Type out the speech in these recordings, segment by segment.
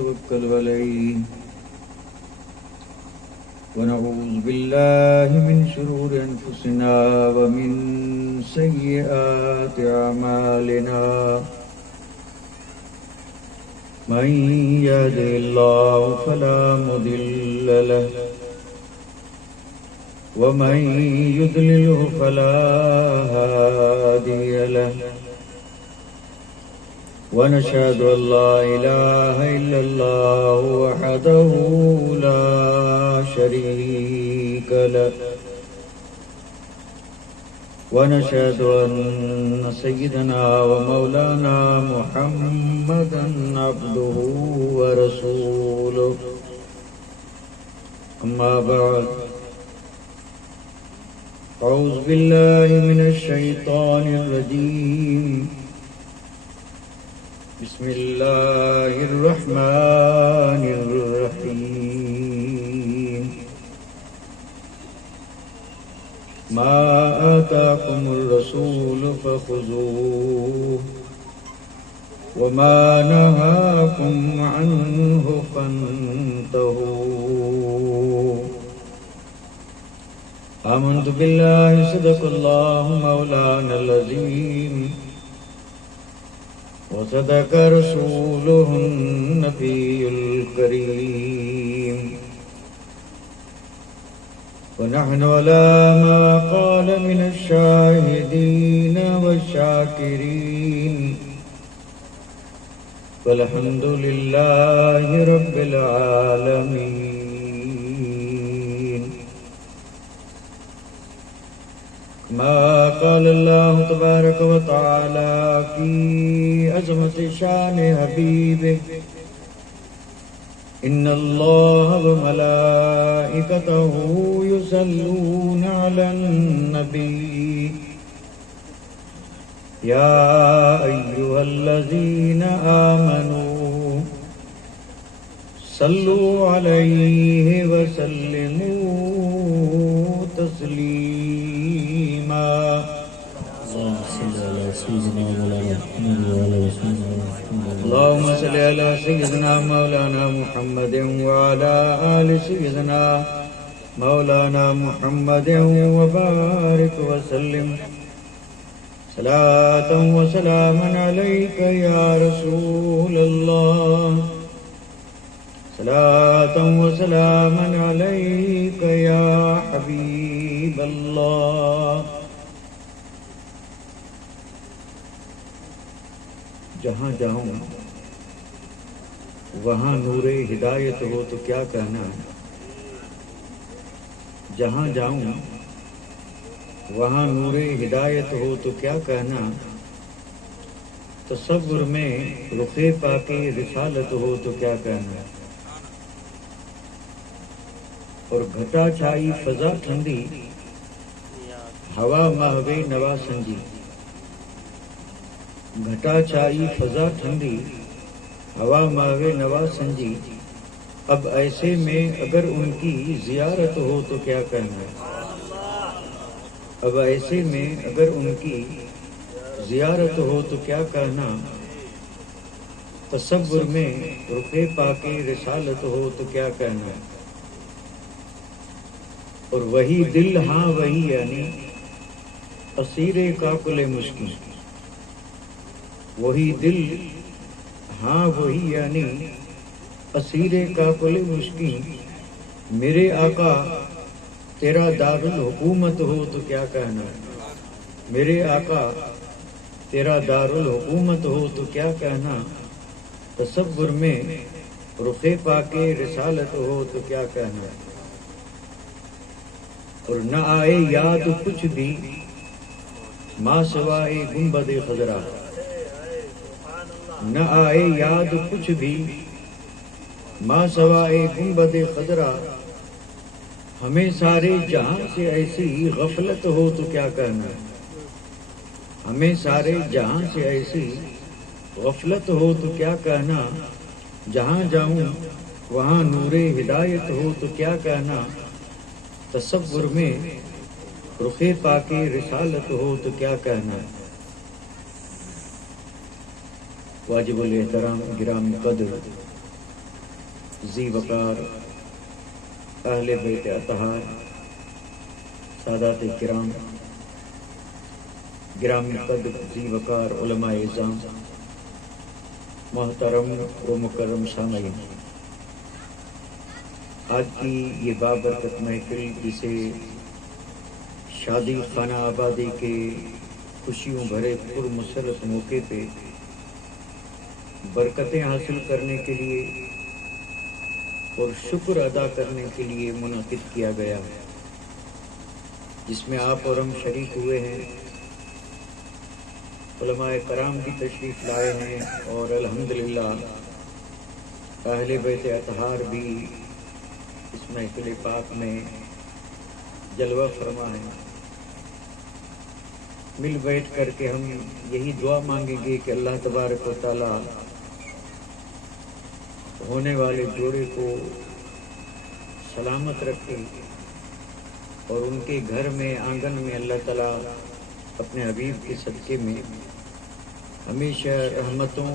ونتوكل عليه ونعوذ بالله من شرور أنفسنا ومن سيئات أعمالنا من يهده الله فلا مضل له ومن يضلله فلا هادي له ونشهد أن لا إله إلا الله وحده لا شريك له ونشهد أن سيدنا ومولانا محمدا عبده ورسوله أما بعد أعوذ بالله من الشيطان الرجيم بسم الله الرحمن الرحيم ما آتاكم الرسول فخذوه وما نهاكم عنه فانتهوا آمنت بالله صدق الله مولانا العظيم وصدق رسوله النبي الكريم ونحن على ما قال من الشاهدين والشاكرين والحمد لله رب العالمين ما قال الله تبارك وتعالى في عظمة شان حبيبه إن الله وملائكته يصلون على النبي يا أيها الذين آمنوا صلوا عليه وسلموا تسليما اللهم صل على سيدنا مولانا محمد وعلى آل سيدنا مولانا محمد وبارك وسلم صلاة وسلاما عليك يا رسول الله صلاة وسلاما عليك يا حبيب الله جہاں جاؤں وہاں نور ہدایت ہو تو کیا کہنا ہے جہاں جاؤں وہاں نور ہدایت ہو تو کیا کہنا تصور میں رخ پاک رسالت ہو تو کیا کہنا اور گھٹا چھائی فضا ٹھنڈی ہوا مہوے نوا سنجی گھٹا چھائی فضا ٹھنڈی ہوا ماوے نوا سنجی اب ایسے میں اگر ان کی زیارت ہو تو کیا کہنا اب ایسے میں اگر ان کی زیارت ہو تو کیا کہنا تصور میں رخ پاک رسالت ہو تو کیا کہنا اور وہی دل ہاں وہی یعنی اسیر کاکل مشکل وہی دل ہاں وہی یعنی اسیر کاکل مشکل میرے آقا تیرا دارالحکومت ہو تو کیا کہنا میرے آقا تیرا دارالحکومت ہو تو کیا کہنا تصور میں رخ پاک رسالت ہو تو کیا کہنا اور نہ آئے یاد کچھ بھی ماں سوائے گنبد خضرا نہ آئے یاد کچھ بھی ماں سوائے گنبد خضرا ہمیں سارے جہاں سے ایسی غفلت ہو تو کیا کہنا ہمیں سارے جہاں سے ایسی غفلت ہو تو کیا کہنا جہاں جاؤں وہاں نور ہدایت ہو تو کیا کہنا تصور میں رخ پاک رسالت ہو تو کیا کہنا واجب الاحترام گرامی قدر ذی وقار اہل بیت اطہار، سادات کرام، گرامی قدر ذی وقار علماء اعظام، محترم و مکرم سامعین، آج کی یہ بابرکت محفل جسے شادی خانہ آبادی کے خوشیوں بھرے پر مسرت موقع پہ برکتیں حاصل کرنے کے لیے اور شکر ادا کرنے کے لیے منعقد کیا گیا، جس میں آپ اور ہم شریک ہوئے ہیں، علماء کرام بھی تشریف لائے ہیں، اور الحمدللہ اہل بیت اطہار بھی اس محفل پاک میں جلوہ فرما ہے۔ مل بیٹھ کر کے ہم یہی دعا مانگیں گے کہ اللہ تبارک و تعالی ہونے والے جوڑے کو سلامت رکھے، اور ان کے گھر میں آنگن میں اللہ تعالیٰ اپنے حبیب کے صدقے میں ہمیشہ رحمتوں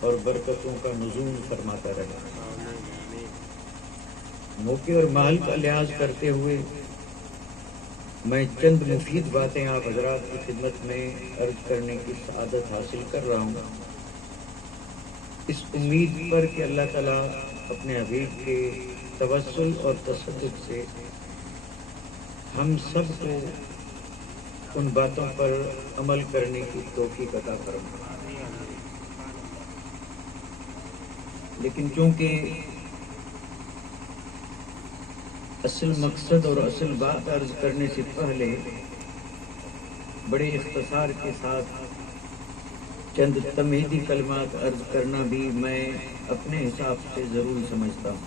اور برکتوں کا نزول فرماتا رہے۔ موقع اور محل کا لحاظ کرتے ہوئے میں چند مفید باتیں آپ حضرات کی خدمت میں عرض کرنے کی سعادت حاصل کر رہا ہوں، اس امید پر کہ اللہ تعالیٰ اپنے حبیب کے توسل اور تصدق سے ہم سب کو ان باتوں پر عمل کرنے کی توفیق عطا فرمائے۔ لیکن چونکہ اصل مقصد اور اصل بات عرض کرنے سے پہلے بڑے اختصار کے ساتھ چند تمہیدی کلمات عرض کرنا بھی میں اپنے حساب سے ضرور سمجھتا ہوں،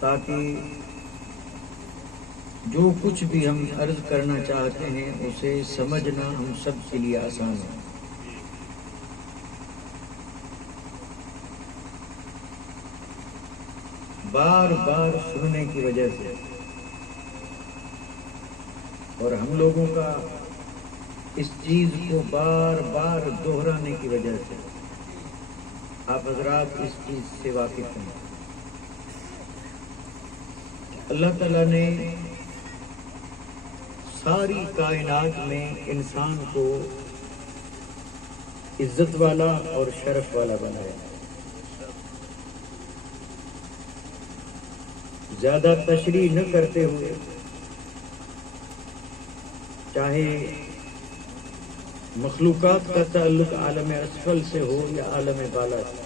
تاکہ جو کچھ بھی ہم عرض کرنا چاہتے ہیں اسے سمجھنا ہم سب کے لیے آسان ہے۔ بار بار سننے کی وجہ سے اور ہم لوگوں کا اس چیز کو بار بار دہرانے کی وجہ سے آپ حضرات اس چیز سے واقف ہیں۔ اللہ تعالیٰ نے ساری کائنات میں انسان کو عزت والا اور شرف والا بنایا۔ زیادہ تشریح نہ کرتے ہوئے، چاہے مخلوقات کا تعلق عالم اسفل سے ہو یا عالم بالا سے،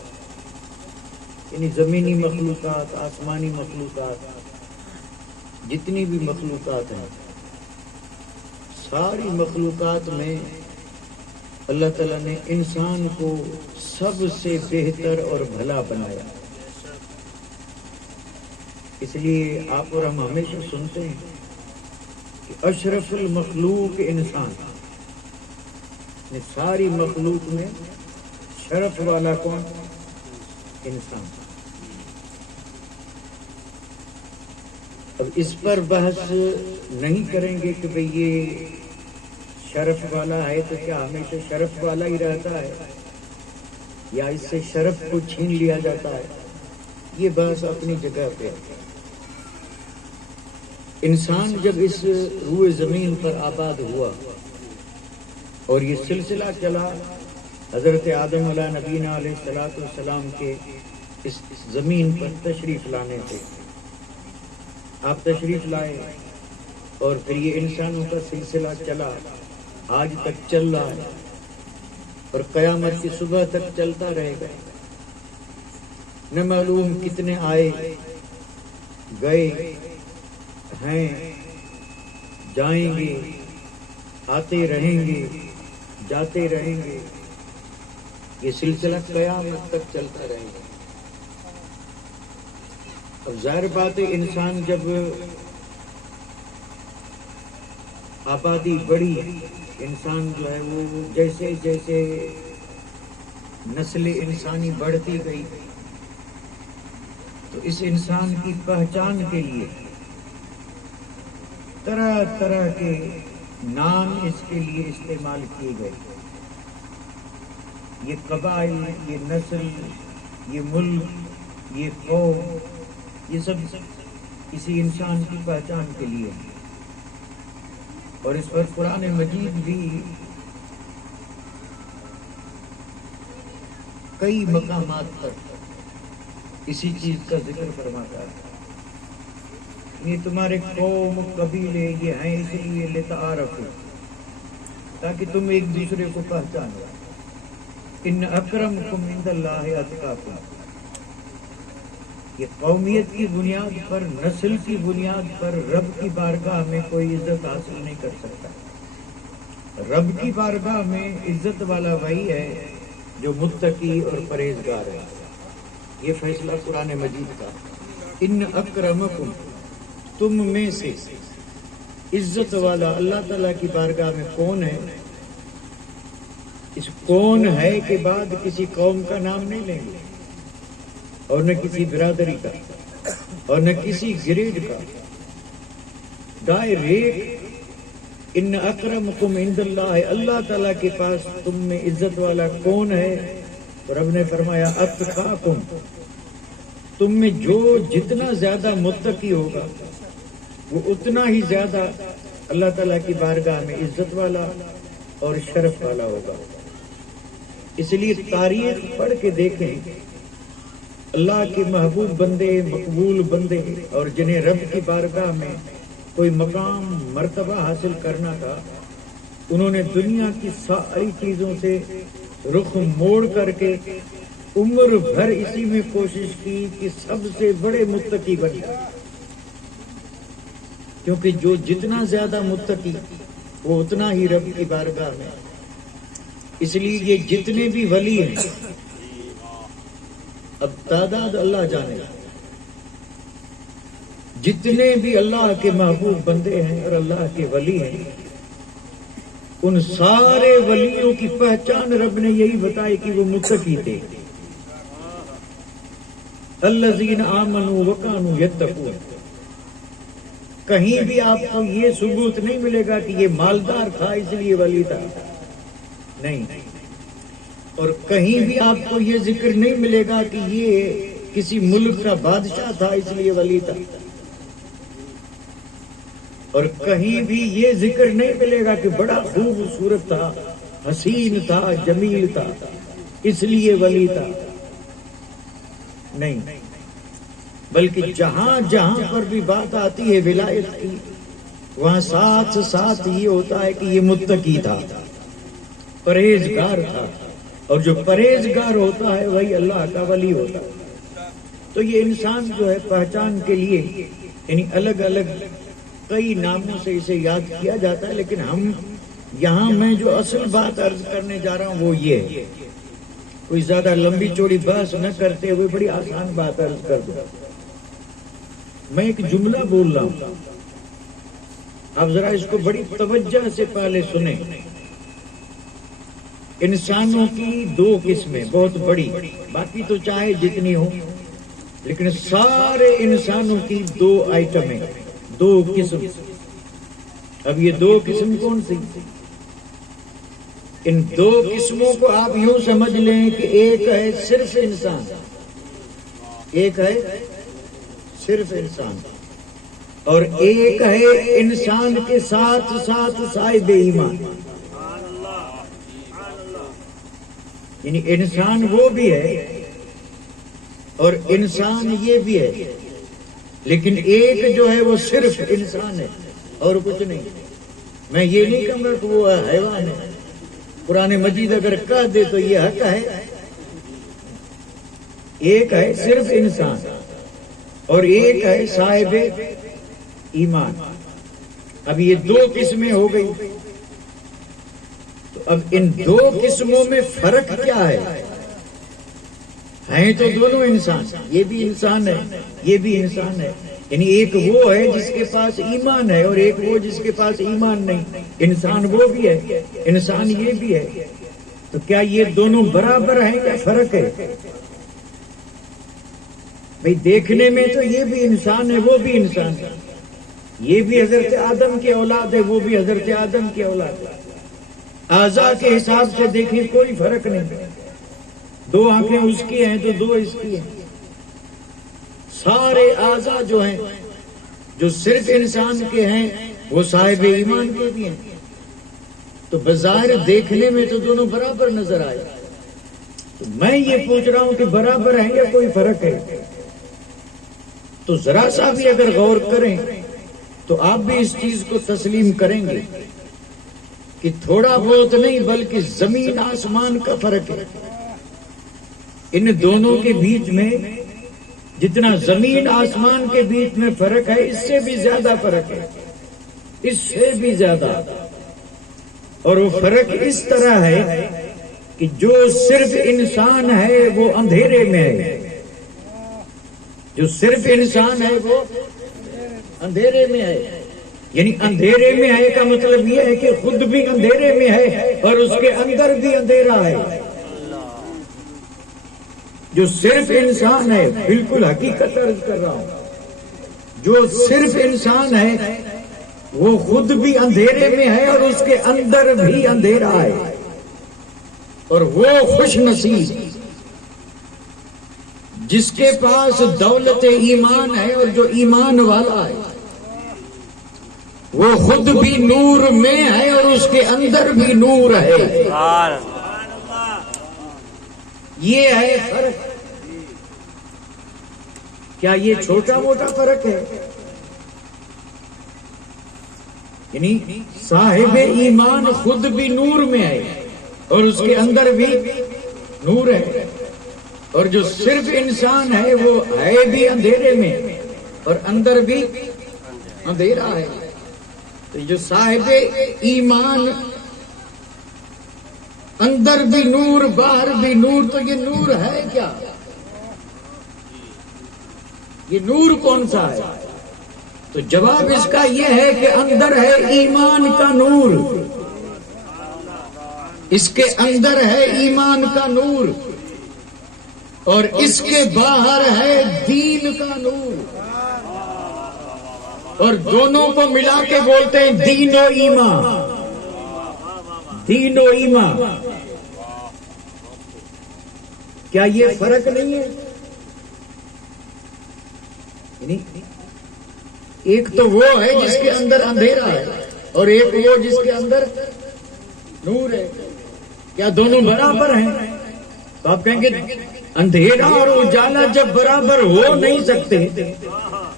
یعنی زمینی مخلوقات، آسمانی مخلوقات، جتنی بھی مخلوقات ہیں، ساری مخلوقات میں اللہ تعالیٰ نے انسان کو سب سے بہتر اور بھلا بنایا۔ اس لیے آپ اور ہم ہمیشہ سنتے ہیں کہ اشرف المخلوق انسان، ساری مخلوق میں شرف والا کون؟ انسان۔ اب اس پر بحث نہیں کریں گے کہ بھئی یہ شرف والا ہے تو کیا ہمیشہ شرف والا ہی رہتا ہے یا اس سے شرف کو چھین لیا جاتا ہے، یہ بحث اپنی جگہ پہ ہے۔ انسان جب اس روئے زمین پر آباد ہوا اور یہ سلسلہ چلا حضرت آدم علیہ نبینا علیہ الصلوۃ والسلام کے اس زمین پر تشریف لانے سے، آپ تشریف لائے اور پھر یہ انسانوں کا سلسلہ چلا، آج تک چل رہا ہے اور قیامت کی صبح تک چلتا رہے گا۔ نہ معلوم کتنے آئے گئے ہیں، جائیں گے، آتے رہیں گے، جاتے رہیں گے، یہ سلسلہ قیامت تک چلتا رہے گا۔ اب ظاہر بات ہے انسان جب آبادی بڑھی، انسان جو ہے وہ جیسے جیسے نسل انسانی بڑھتی گئی تو اس انسان کی پہچان کے لیے طرح طرح کے نام اس کے لیے استعمال کیے گئے۔ یہ قبائل، یہ نسل، یہ ملک، یہ قوم، یہ سب کسی انسان کی پہچان کے لیے ہے، اور اس پر قرآن مجید بھی کئی مقامات پر اسی چیز کا ذکر فرماتا ہے۔ یہ تمہارے قوم قبیلے یہ ہیں اس لیے لتعارفوا، تاکہ تم ایک دوسرے کو پہچانو۔ ان اکرمکم عند اللہ اتقاکم، یہ قومیت کی بنیاد پر، نسل کی بنیاد پر رب کی بارگاہ میں کوئی عزت حاصل نہیں کر سکتا۔ رب کی بارگاہ میں عزت والا وہی ہے جو متقی اور پرہیزگار ہے۔ یہ فیصلہ قرآن مجید کا۔ ان اکرمکم، تم میں سے عزت والا اللہ تعالیٰ کی بارگاہ میں کون ہے؟ اس کون ہے کے بعد کسی قوم کا نام نہیں لیں گے، اور نہ کسی برادری کا، اور نہ کسی گریڈ کا، ڈائریکٹ ان اکرمکم عند اللہ، اللہ تعالیٰ کے پاس تم میں عزت والا کون ہے؟ اور رب نے فرمایا اتقاکم، تم میں جو جتنا زیادہ متقی ہوگا وہ اتنا ہی زیادہ اللہ تعالیٰ کی بارگاہ میں عزت والا اور شرف والا ہوگا۔ اس لیے تاریخ پڑھ کے دیکھیں، اللہ کے محبوب بندے، مقبول بندے، اور جنہیں رب کی بارگاہ میں کوئی مقام مرتبہ حاصل کرنا تھا، انہوں نے دنیا کی ساری چیزوں سے رخ موڑ کر کے عمر بھر اسی میں کوشش کی کہ سب سے بڑے متقی بنے، کیونکہ جو جتنا زیادہ متقی وہ اتنا ہی رب کی بارگاہ میں۔ اس لیے یہ جتنے بھی ولی ہیں، اب تعداد اللہ جانے، جتنے بھی اللہ کے محبوب بندے ہیں اور اللہ کے ولی ہیں، ان سارے ولیوں کی پہچان رب نے یہی بتائی کہ وہ متقی تھے۔ الذین آمنوا وکانوا یتقون، کہیں بھی آپ کو یہ ثبوت نہیں ملے گا کہ یہ مالدار تھا اس لیے ولی تھا، نہیں، اور کہیں بھی آپ کو یہ ذکر نہیں ملے گا کہ یہ کسی ملک کا بادشاہ تھا اس لیے ولی تھا، اور کہیں بھی یہ ذکر نہیں ملے گا کہ بڑا خوبصورت تھا، حسین تھا، جمیل تھا اس لیے ولی تھا، نہیں، بلکہ جہاں جہاں پر بھی بات آتی ہے ولایت کی، وہاں ساتھ ساتھ یہ ہوتا ہے کہ یہ متقی تھا، پرہیزگار تھا، اور جو پرہیزگار ہوتا ہے وہی اللہ کا ولی ہوتا ہے۔ تو یہ انسان جو ہے پہچان کے لیے یعنی الگ الگ کئی ناموں سے اسے یاد کیا جاتا ہے، لیکن ہم یہاں میں جو اصل بات عرض کرنے جا رہا ہوں وہ یہ ہے، کوئی زیادہ لمبی چوڑی بحث نہ کرتے ہوئے بڑی آسان بات عرض کر دوں۔ میں ایک جملہ بول رہا ہوں، آپ ذرا اس کو بڑی توجہ سے پہلے سنیں۔ انسانوں کی دو قسمیں بہت بڑی، باقی تو چاہے جتنی ہو، لیکن سارے انسانوں کی دو آئٹمیں، دو قسم۔ اب یہ دو قسم کون سی؟ ان دو قسموں کو آپ یوں سمجھ لیں کہ ایک ہے صرف انسان، ایک ہے صرف انسان، اور ایک ہے انسان کے ساتھ ساتھ صاحب ایمان۔ یعنی انسان وہ بھی ہے اور انسان یہ بھی ہے، لیکن ایک جو ہے وہ صرف انسان ہے اور کچھ نہیں۔ میں یہ نہیں کہوں گا کہ وہ حیوان ہے، قرآن مجید اگر کہہ دے تو یہ حق ہے۔ ایک ہے صرف انسان اور ایک ہے صاحب ایمان۔ اب یہ دو قسمیں ہو گئی، تو اب ان دو قسموں میں فرق کیا ہے؟ ہیں تو دونوں انسان، یہ بھی انسان ہے یہ بھی انسان ہے، یعنی ایک وہ ہے جس کے پاس ایمان ہے اور ایک وہ جس کے پاس ایمان نہیں۔ انسان وہ بھی ہے، انسان یہ بھی ہے، تو کیا یہ دونوں برابر ہیں یا فرق ہے؟ بھئی دیکھنے میں تو یہ بھی انسان ہے وہ بھی انسان ہے، یہ بھی حضرت آدم کی اولاد ہے وہ بھی حضرت آدم کی اولاد ہے، اعضاء کے حساب سے دیکھیں کوئی فرق نہیں، دو آنکھیں اس کی ہیں تو دو اس کی ہیں. سارے اعضاء جو ہیں جو صرف انسان کے ہیں وہ صاحب ایمان کے بھی ہیں. تو بظاہر دیکھنے میں تو دونوں برابر نظر آئے. تو میں یہ پوچھ رہا ہوں کہ برابر ہیں یا کوئی فرق ہے؟ تو ذرا سا بھی اگر غور کریں تو آپ بھی اس چیز کو تسلیم کریں گے کہ تھوڑا بہت نہیں بلکہ زمین آسمان کا فرق ہے. ان دونوں کے بیچ میں جتنا زمین آسمان کے بیچ میں فرق ہے اس سے بھی زیادہ فرق ہے، اس سے بھی زیادہ. اور وہ فرق اس طرح ہے کہ جو صرف انسان ہے وہ اندھیرے میں ہے، جو صرف انسان ہے وہ اندھیرے میں ہے. یعنی اندھیرے میں ہے کا مطلب یہ ہے کہ خود بھی اندھیرے میں ہے اور اس کے اندر بھی اندھیرا ہے. جو صرف انسان ہے، بالکل حقیقت عرض کر رہا ہوں، جو صرف انسان ہے وہ خود بھی اندھیرے میں ہے اور اس کے اندر بھی اندھیرا ہے. اور وہ خوش نصیب جس کے پاس دولت ایمان ہے اور جو ایمان والا ہے، وہ خود بھی نور میں ہے اور اس کے اندر بھی نور ہے. یہ ہے فرق. کیا یہ چھوٹا موٹا فرق ہے؟ یعنی صاحب ایمان خود بھی نور میں ہے اور اس کے اندر بھی نور ہے، اور جو صرف انسان ہے وہ ہے بھی اندھیرے میں اور اندر بھی اندھیرا ہے. تو جو صاحب ایمان اندر بھی نور باہر بھی نور، تو یہ نور ہے کیا؟ یہ نور کون سا ہے؟ تو جواب اس کا یہ ہے کہ اندر ہے ایمان کا نور، اس کے اندر ہے ایمان کا نور اور اس کے باہر ہے دین کا نور. اور دونوں کو ملا کے بولتے ہیں دین و ایمان. دین و ایمان. کیا یہ فرق نہیں ہے؟ یعنی ایک تو وہ ہے جس کے اندر اندھیرا ہے اور ایک وہ جس کے اندر نور ہے. کیا دونوں برابر ہیں؟ تو آپ کہیں گے اندھیرا اور اجالا جب برابر ہو نہیں سکتے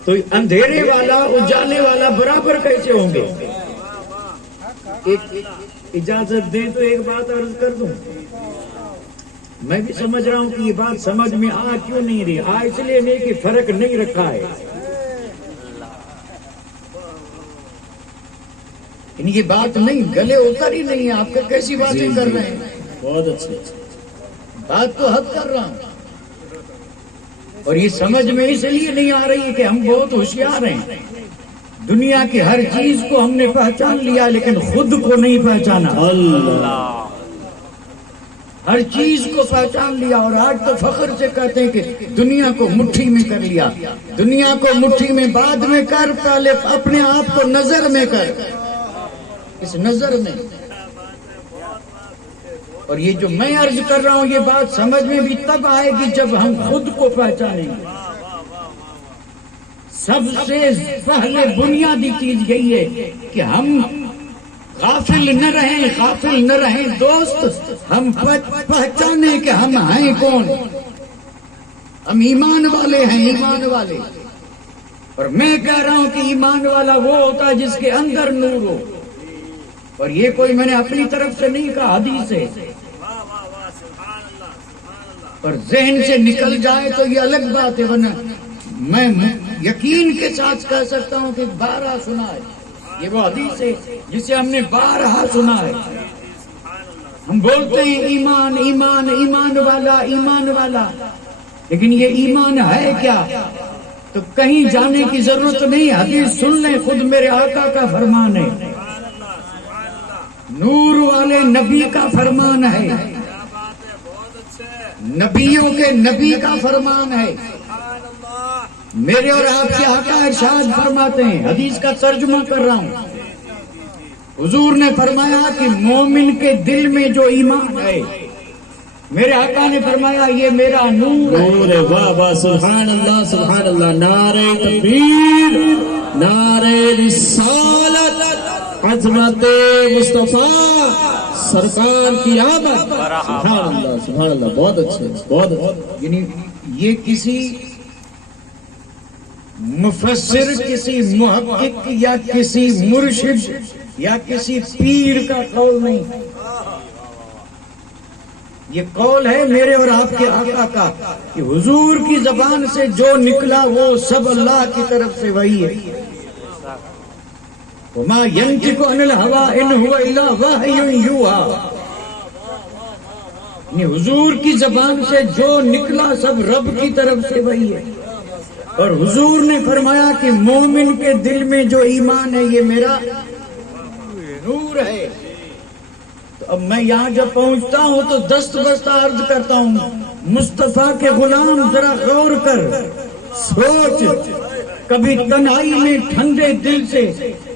تو اندھیرے والا اجالے والا برابر کیسے ہوں گے؟ ایک اجازت دیں تو ایک بات عرض کر دوں. میں بھی سمجھ رہا ہوں کہ یہ بات سمجھ میں آ کیوں نہیں رہی. اس لیے نہیں کہ فرق نہیں رکھا ہے. یہ بات نہیں گلے اتر ہی نہیں ہے. آپ کو کیسی باتیں کر رہے ہیں؟ بہت اچھی بات تو حد کر رہا ہوں. اور یہ سمجھ میں اس لیے نہیں آ رہی کہ ہم بہت ہوشیار ہیں. دنیا کی ہر چیز کو ہم نے پہچان لیا لیکن خود کو نہیں پہچانا. اللہ ہر چیز کو پہچان لیا اور آج تو فخر سے کہتے ہیں کہ دنیا کو مٹھی میں کر لیا. دنیا کو مٹھی میں بعد میں کر، پہلے اپنے آپ کو نظر میں کر. اس نظر میں. اور یہ جو میں عرض کر رہا ہوں یہ بات سمجھ میں بھی تب آئے گی جب ہم خود کو پہچانیں گے. سب سے پہلے بنیادی چیز یہی ہے کہ ہم غافل نہ رہیں دوست. ہم پہچانے کہ ہم ہیں کون. ہم ایمان والے ہیں، ایمان والے. اور میں کہہ رہا ہوں کہ ایمان والا وہ ہوتا ہے جس کے اندر نور ہو. اور یہ کوئی میں نے اپنی طرف سے نہیں کہا، حدیث ہے. اور ذہن سے نکل جائے تو یہ الگ بات ہے، ورنہ میں یقین کے ساتھ کہہ سکتا ہوں کہ 12 سنا ہے. یہ وہ حدیث ہے جسے ہم نے 12 سنا ہے. ہم بولتے ہیں ایمان ایمان ایمان والا، لیکن یہ ایمان ہے کیا؟ تو کہیں جانے کی ضرورت نہیں. حدیث سن لیں، خود میرے آقا کا فرمان ہے، نور والے نبی کا فرمان ہے، نبیوں کے نبی کا فرمان ہے. میرے اور آپ کے آقا ارشاد فرماتے ہیں، حدیث کا ترجمہ کر رہا ہوں. حضور نے فرمایا کہ مومن کے دل میں جو ایمان ہے میرے آقا نے فرمایا یہ میرا نور ہے۔ نور ہے، واہ واہ، سبحان اللہ سبحان اللہ، نعرہ تکبیر، نعرہ رسالت، عظمت مصطفیٰ سرکار کی آمد، سبحان اللہ سبحان اللہ، بہت اچھے بہت اچھے۔ یعنی یہ کسی مفسر، کسی محقق یا کسی مرشد یا کسی پیر کا قول نہیں، یہ قول ہے میرے اور آپ کے آقا کا کہ حضور کی زبان سے جو نکلا وہ سب اللہ کی طرف سے وحی ہے۔ وما ينطق عن الهوى ان هو الا وحی یوحی، یعنی حضور کی زبان سے جو نکلا سب رب کی طرف سے وحی ہے۔ اور حضور نے فرمایا کہ مومن کے دل میں جو ایمان ہے یہ میرا نور ہے۔ تو اب میں یہاں جب پہنچتا ہوں تو دست بستہ عرض کرتا ہوں، مصطفیٰ کے غلام ذرا غور کر، سوچ، کبھی تنہائی میں ٹھنڈے دل سے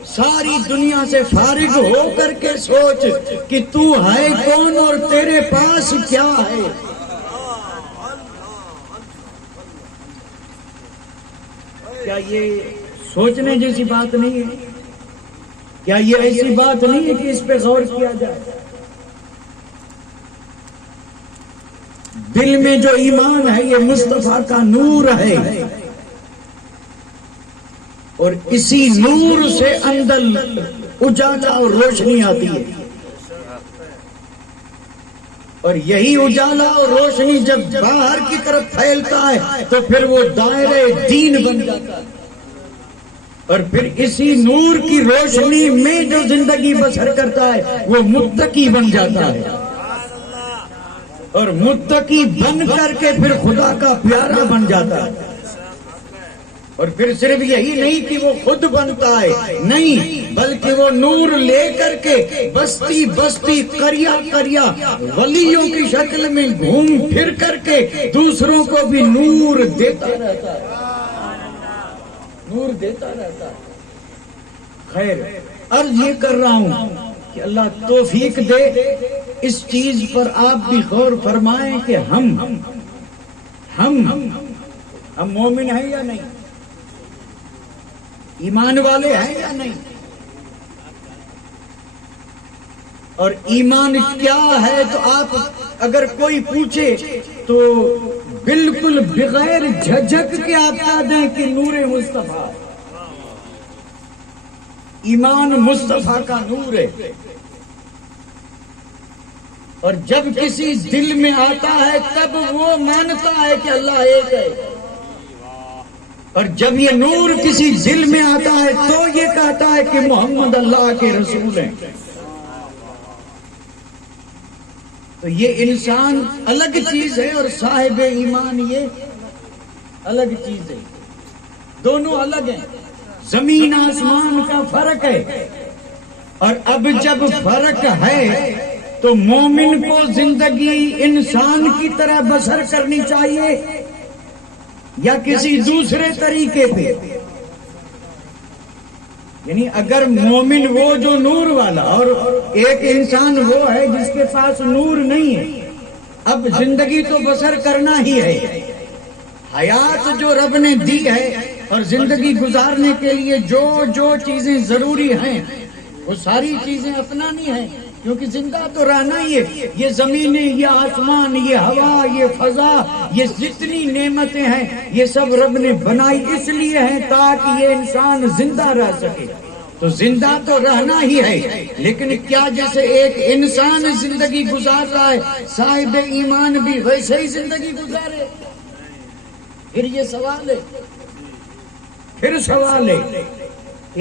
ساری دنیا سے فارغ ہو کر کے سوچ کہ تو ہے کون اور تیرے پاس کیا ہے۔ کیا یہ سوچنے جیسی بات نہیں ہے؟ کیا یہ ایسی بات نہیں ہے کہ اس پہ غور کیا جائے؟ دل میں جو ایمان ہے یہ مصطفیٰ کا نور ہے، اور اسی نور سے اندر اجالا اور روشنی آتی ہے، اور یہی اجالا اور روشنی جب باہر کی طرف پھیلتا ہے تو پھر وہ دائرے دین بن جاتا ہے، اور پھر اسی نور کی روشنی میں جو زندگی بسر کرتا ہے وہ متقی بن جاتا ہے، اور متقی بن کر کے پھر خدا کا پیارا بن جاتا ہے۔ اور پھر صرف یہی نہیں کہ وہ خود بنتا ہے، نہیں، بلکہ وہ نور لے کر کے بستی بستی قریہ قریہ ولیوں کی شکل میں گھوم پھر کر کے دوسروں کو بھی نور دیتا رہتا ہے، نور دیتا رہتا ہے۔ خیر، عرض یہ کر رہا ہوں کہ اللہ توفیق دے اس چیز پر آپ بھی غور فرمائیں کہ ہم مومن ہیں یا نہیں، ایمان والے ہیں یا نہیں، اور ایمان کیا ہے تو آپ اگر کوئی پوچھے تو بالکل بغیر جھجک کے آپ کہہ دیں کہ نور مصطفیٰ، ایمان مصطفیٰ کا نور ہے۔ اور جب کسی دل میں آتا ہے تب وہ مانتا ہے کہ اللہ ایک ہے، اور جب یہ نور کسی دل میں آتا ہے تو یہ کہتا ہے کہ محمد اللہ کے رسول ہیں۔ تو یہ انسان الگ چیز ہے اور صاحب ایمان یہ الگ چیز ہے، دونوں الگ ہیں، زمین آسمان کا فرق ہے۔ اور اب جب فرق ہے تو مومن کو زندگی انسان کی طرح بسر کرنی چاہیے یا کسی دوسرے طریقے پہ؟ یعنی اگر مومن وہ جو نور والا، اور ایک انسان وہ ہے جس کے پاس نور نہیں ہے، اب زندگی تو بسر کرنا ہی ہے، حیات جو رب نے دی ہے اور زندگی گزارنے کے لیے جو چیزیں ضروری ہیں وہ ساری چیزیں اپنانی ہیں، کیونکہ زندہ تو رہنا ہی ہے۔ یہ زمینیں، یہ آسمان، یہ ہوا، یہ فضا، یہ جتنی نعمتیں ہیں یہ سب رب نے بنائی اس لیے ہیں تاکہ یہ انسان زندہ رہ سکے۔ تو زندہ تو رہنا ہی ہے، لیکن کیا جیسے ایک انسان زندگی گزار رہا ہے صاحب ایمان بھی ویسے ہی زندگی گزارے؟ پھر یہ سوال ہے، پھر سوال ہے،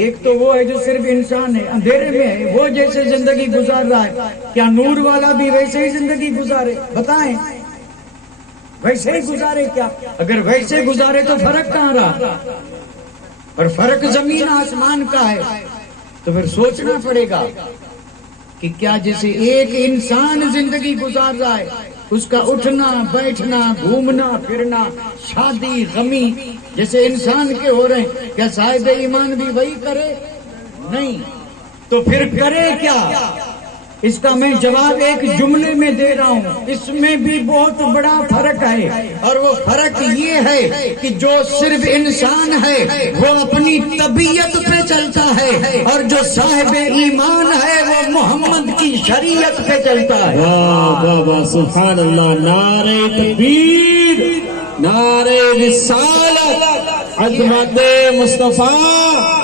ایک تو وہ ہے جو صرف انسان ہے، اندھیرے میں ہے، وہ جیسے زندگی گزار رہا ہے، کیا نور والا بھی ویسے ہی زندگی گزارے؟ بتائیں، ویسے ہی گزارے کیا؟ اگر ویسے گزارے تو فرق کہاں رہا؟ اور فرق زمین آسمان کا ہے، تو پھر سوچنا پڑے گا کہ کیا جیسے ایک انسان زندگی گزار رہا ہے، اس کا اٹھنا بیٹھنا گھومنا پھرنا شادی غمی جیسے انسان کے ہو رہے ہیں، کیا صاحب ایمان بھی وہی کرے؟ نہیں، تو پھر کرے کیا؟ اس کا میں جواب ایک جملے میں دے رہا ہوں، اس میں بھی بہت بڑا فرق ہے، اور وہ فرق یہ ہے کہ جو صرف انسان ہے وہ اپنی طبیعت پہ چلتا ہے، اور جو صاحب ایمان ہے وہ محمد کی شریعت پہ چلتا ہے۔ واہ واہ واہ، سبحان اللہ، نعرہ تکبیر، نعرہ رسالت، عظمت مصطفیٰ،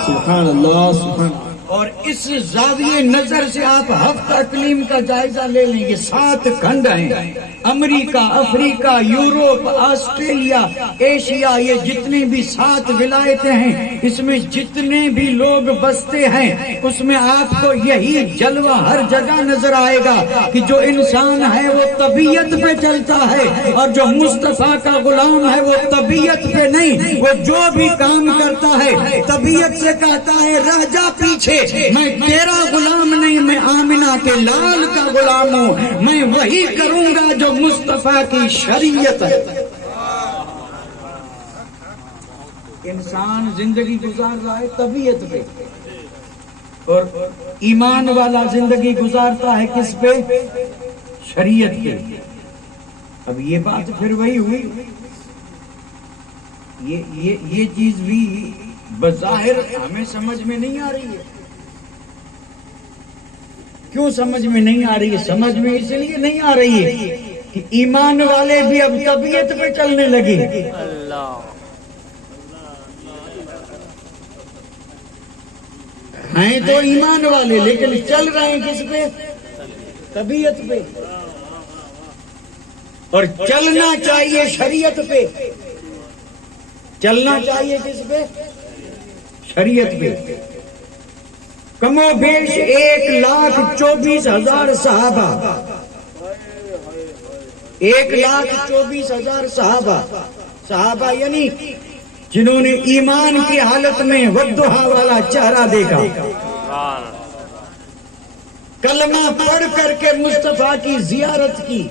سبحان اللہ سبحان اللہ۔ اور اس زاویے نظر سے آپ ہفتہ اقلیم کا جائزہ لے لیں گے، 7 کھنڈ ہیں، امریکہ، افریقہ، یورپ، آسٹریلیا، ایشیا، یہ جتنی بھی 7 ولایتیں ہیں، اس میں جتنے بھی لوگ بستے ہیں، اس میں آپ کو یہی جلوہ ہر جگہ نظر آئے گا کہ جو انسان ہے وہ طبیعت پہ چلتا ہے، اور جو مصطفیٰ کا غلام ہے وہ طبیعت پہ نہیں، وہ جو بھی کام کرتا ہے طبیعت سے کہتا ہے رہ جا پیچھے، میں تیرا غلام نہیں، میں آمنہ کے لال کا غلام ہوں، میں وہی کروں گا جو مصطفیٰ کی شریعت ہے۔ انسان زندگی گزار رہا ہے طبیعت پہ، اور ایمان والا زندگی گزارتا ہے کس پہ؟ شریعت پہ۔ اب یہ بات پھر وہی ہوئی، یہ چیز بھی بظاہر ہمیں سمجھ میں نہیں آ رہی ہے۔ کیوں سمجھ میں نہیں آ رہی ہے؟ سمجھ میں اس لیے نہیں آ رہی ہے کہ ایمان والے بھی اب طبیعت پہ چلنے لگے۔ ہیں تو ایمان والے لیکن چل رہے ہیں کس پہ؟ طبیعت پہ۔ اور چلنا چاہیے شریعت پہ، چلنا چاہیے کس پہ؟ شریعت پہ۔ کم و بیش 1,24,000 صحابہ، 1,24,000 صحابہ یعنی جنہوں نے ایمان کی حالت میں والضحیٰ والا چہرہ دیکھا، کلمہ پڑھ کر کے مصطفیٰ کی زیارت کی،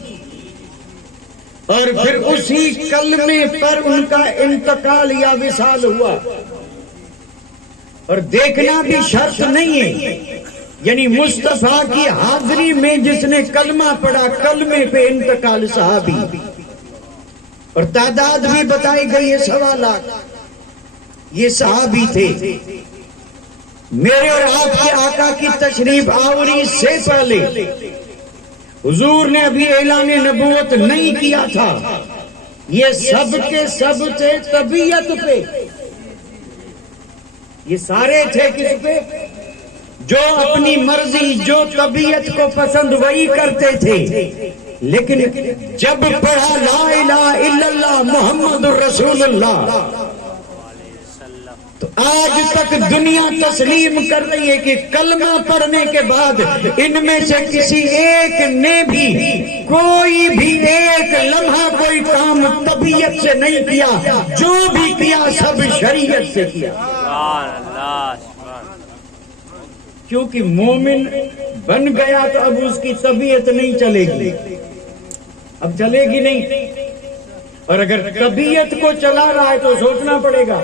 اور پھر اسی کلمے پر ان کا انتقال یا وصال ہوا۔ اور دیکھنا بھی شرط نہیں ہے، یعنی مصطفیٰ کی حاضری میں جس نے کلمہ پڑھا، کلمے پہ انتقال صحابی، اور تعداد بھی بتائی گئی ہے 1.25 لاکھ، یہ صحابی تھے۔ میرے اور آپ کے آقا کی تشریف آوری سے پہلے حضور نے ابھی اعلان نبوت نہیں کیا تھا، یہ سب کے سب تھے طبیعت پہ، یہ سارے تھے کس پہ؟ جو اپنی مرضی، جو طبیعت کو پسند وہی کرتے تھے، لیکن جب پڑھا لا الہ الا اللہ محمد الرسول اللہ، تو آج تک دنیا تسلیم کر رہی ہے کہ کلمہ پڑھنے کے بعد ان میں سے کسی ایک نے بھی کوئی بھی ایک لمحہ کوئی کام طبیعت سے نہیں کیا، جو بھی کیا سب شریعت سے کیا۔ کیونکہ مومن بن گیا تو اب اس کی طبیعت نہیں چلے گی، اب چلے گی نہیں، اور اگر طبیعت کو چلا رہا ہے تو سوچنا پڑے گا۔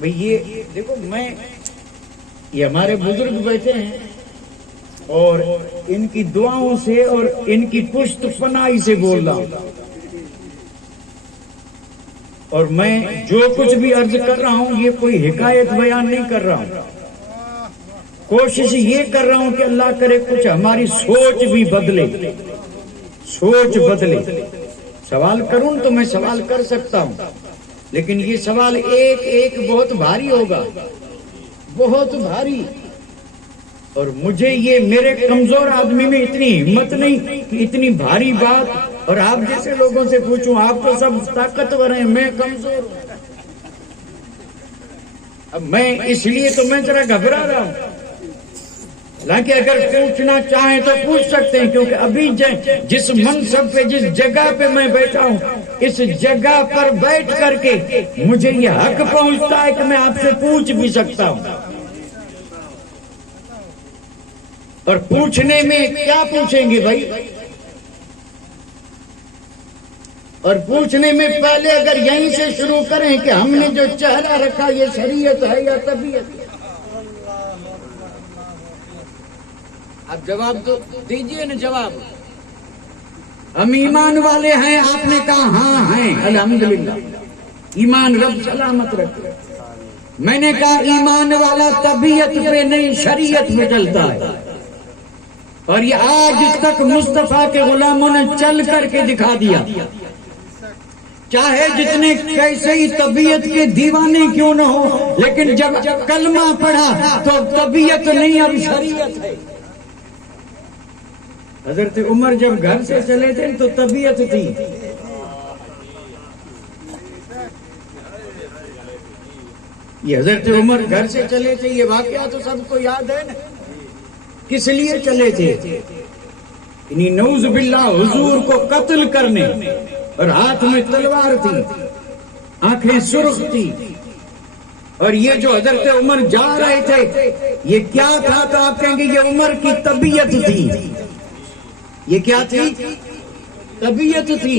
بھئی یہ دیکھو، یہ ہمارے بزرگ بیٹھے ہیں، اور ان کی دعاؤں سے اور ان کی پشت پناہی سے بول رہا ہوں، اور میں جو کچھ بھی عرض کر رہا ہوں یہ کوئی حکایت بیان نہیں کر رہا ہوں، کوشش یہ کر رہا ہوں کہ اللہ کرے کچھ ہماری سوچ بھی بدلے، سوچ بدلے۔ سوال کروں تو میں سوال کر سکتا ہوں، لیکن یہ سوال ایک ایک بہت بھاری ہوگا، بہت بھاری، اور مجھے یہ میرے کمزور آدمی میں اتنی ہمت نہیں کہ اتنی بھاری بات، اور آپ جیسے لوگوں سے پوچھوں، آپ تو سب طاقتور ہیں، میں کمزور ہوں۔ اب میں اس لیے تو میں ذرا گھبرا رہا ہوں، حالانکہ اگر پوچھنا چاہیں تو پوچھ سکتے ہیں، کیونکہ ابھی جس منصب پہ، جس جگہ پہ میں بیٹھا ہوں، اس جگہ پر بیٹھ کر کے مجھے یہ حق پہنچتا ہے کہ میں آپ سے پوچھ بھی سکتا ہوں۔ اور پوچھنے میں کیا پوچھیں گے بھائی؟ اور پوچھنے میں پہلے اگر یہیں سے شروع کریں کہ ہم نے جو چہرہ رکھا یہ شریعت ہے یا طبیعت ہے؟ آپ جواب تو دیجئے نا جواب. ہم ایمان والے ہیں, آپ نے کہا ہاں ہیں, الحمدللہ. ایمان رب سلامت رکھے. میں نے کہا ایمان والا طبیعت پہ نہیں شریعت پہ چلتا ہے, اور یہ آج تک مصطفیٰ کے غلاموں نے چل کر کے دکھا دیا. چاہے جتنے کیسے ہی طبیعت کے دیوانے کیوں نہ ہو, لیکن جب کلمہ پڑھا تو طبیعت نہیں اب شریعت ہے. حضرت عمر جب گھر سے چلے تھے تو طبیعت تھی. یہ حضرت عمر گھر سے چلے تھے, یہ واقعہ تو سب کو یاد ہے نا. کس لیے چلے تھے؟ یعنی نعوذ باللہ حضور کو قتل کرنے, اور ہاتھ میں تلوار تھی, آنکھیں سرخ تھی. اور یہ جو حضرت عمر جا رہے تھے یہ کیا تھا؟ تو آپ کہیں گے یہ عمر کی طبیعت تھی. یہ کیا تھی؟ طبیعت تھی.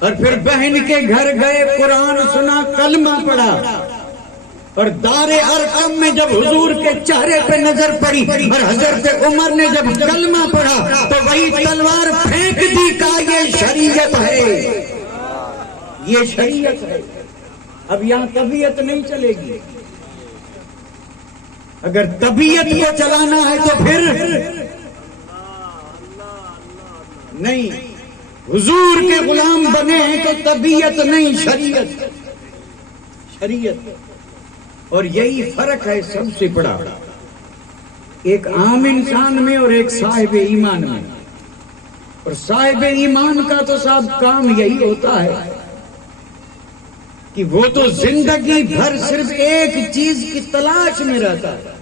اور پھر بہن کے گھر گئے, قرآن سنا, کلمہ پڑھا, اور دار ارقم میں جب حضور کے چہرے پہ نظر پڑی اور حضرت عمر نے جب کلمہ پڑھا تو وہی تلوار پھینک دی. کہا یہ شریعت ہے, یہ شریعت ہے. اب یہاں طبیعت نہیں چلے گی. اگر طبیعت کو چلانا ہے تو پھر نہیں. حضور کے غلام بنے ہیں تو طبیعت نہیں شریعت, شریعت. اور یہی فرق ہے سب سے بڑا, ایک عام انسان میں اور ایک صاحب ایمان میں. اور صاحب ایمان کا تو صاحب کام یہی ہوتا ہے کہ وہ تو زندگی بھر صرف ایک چیز کی تلاش میں رہتا ہے.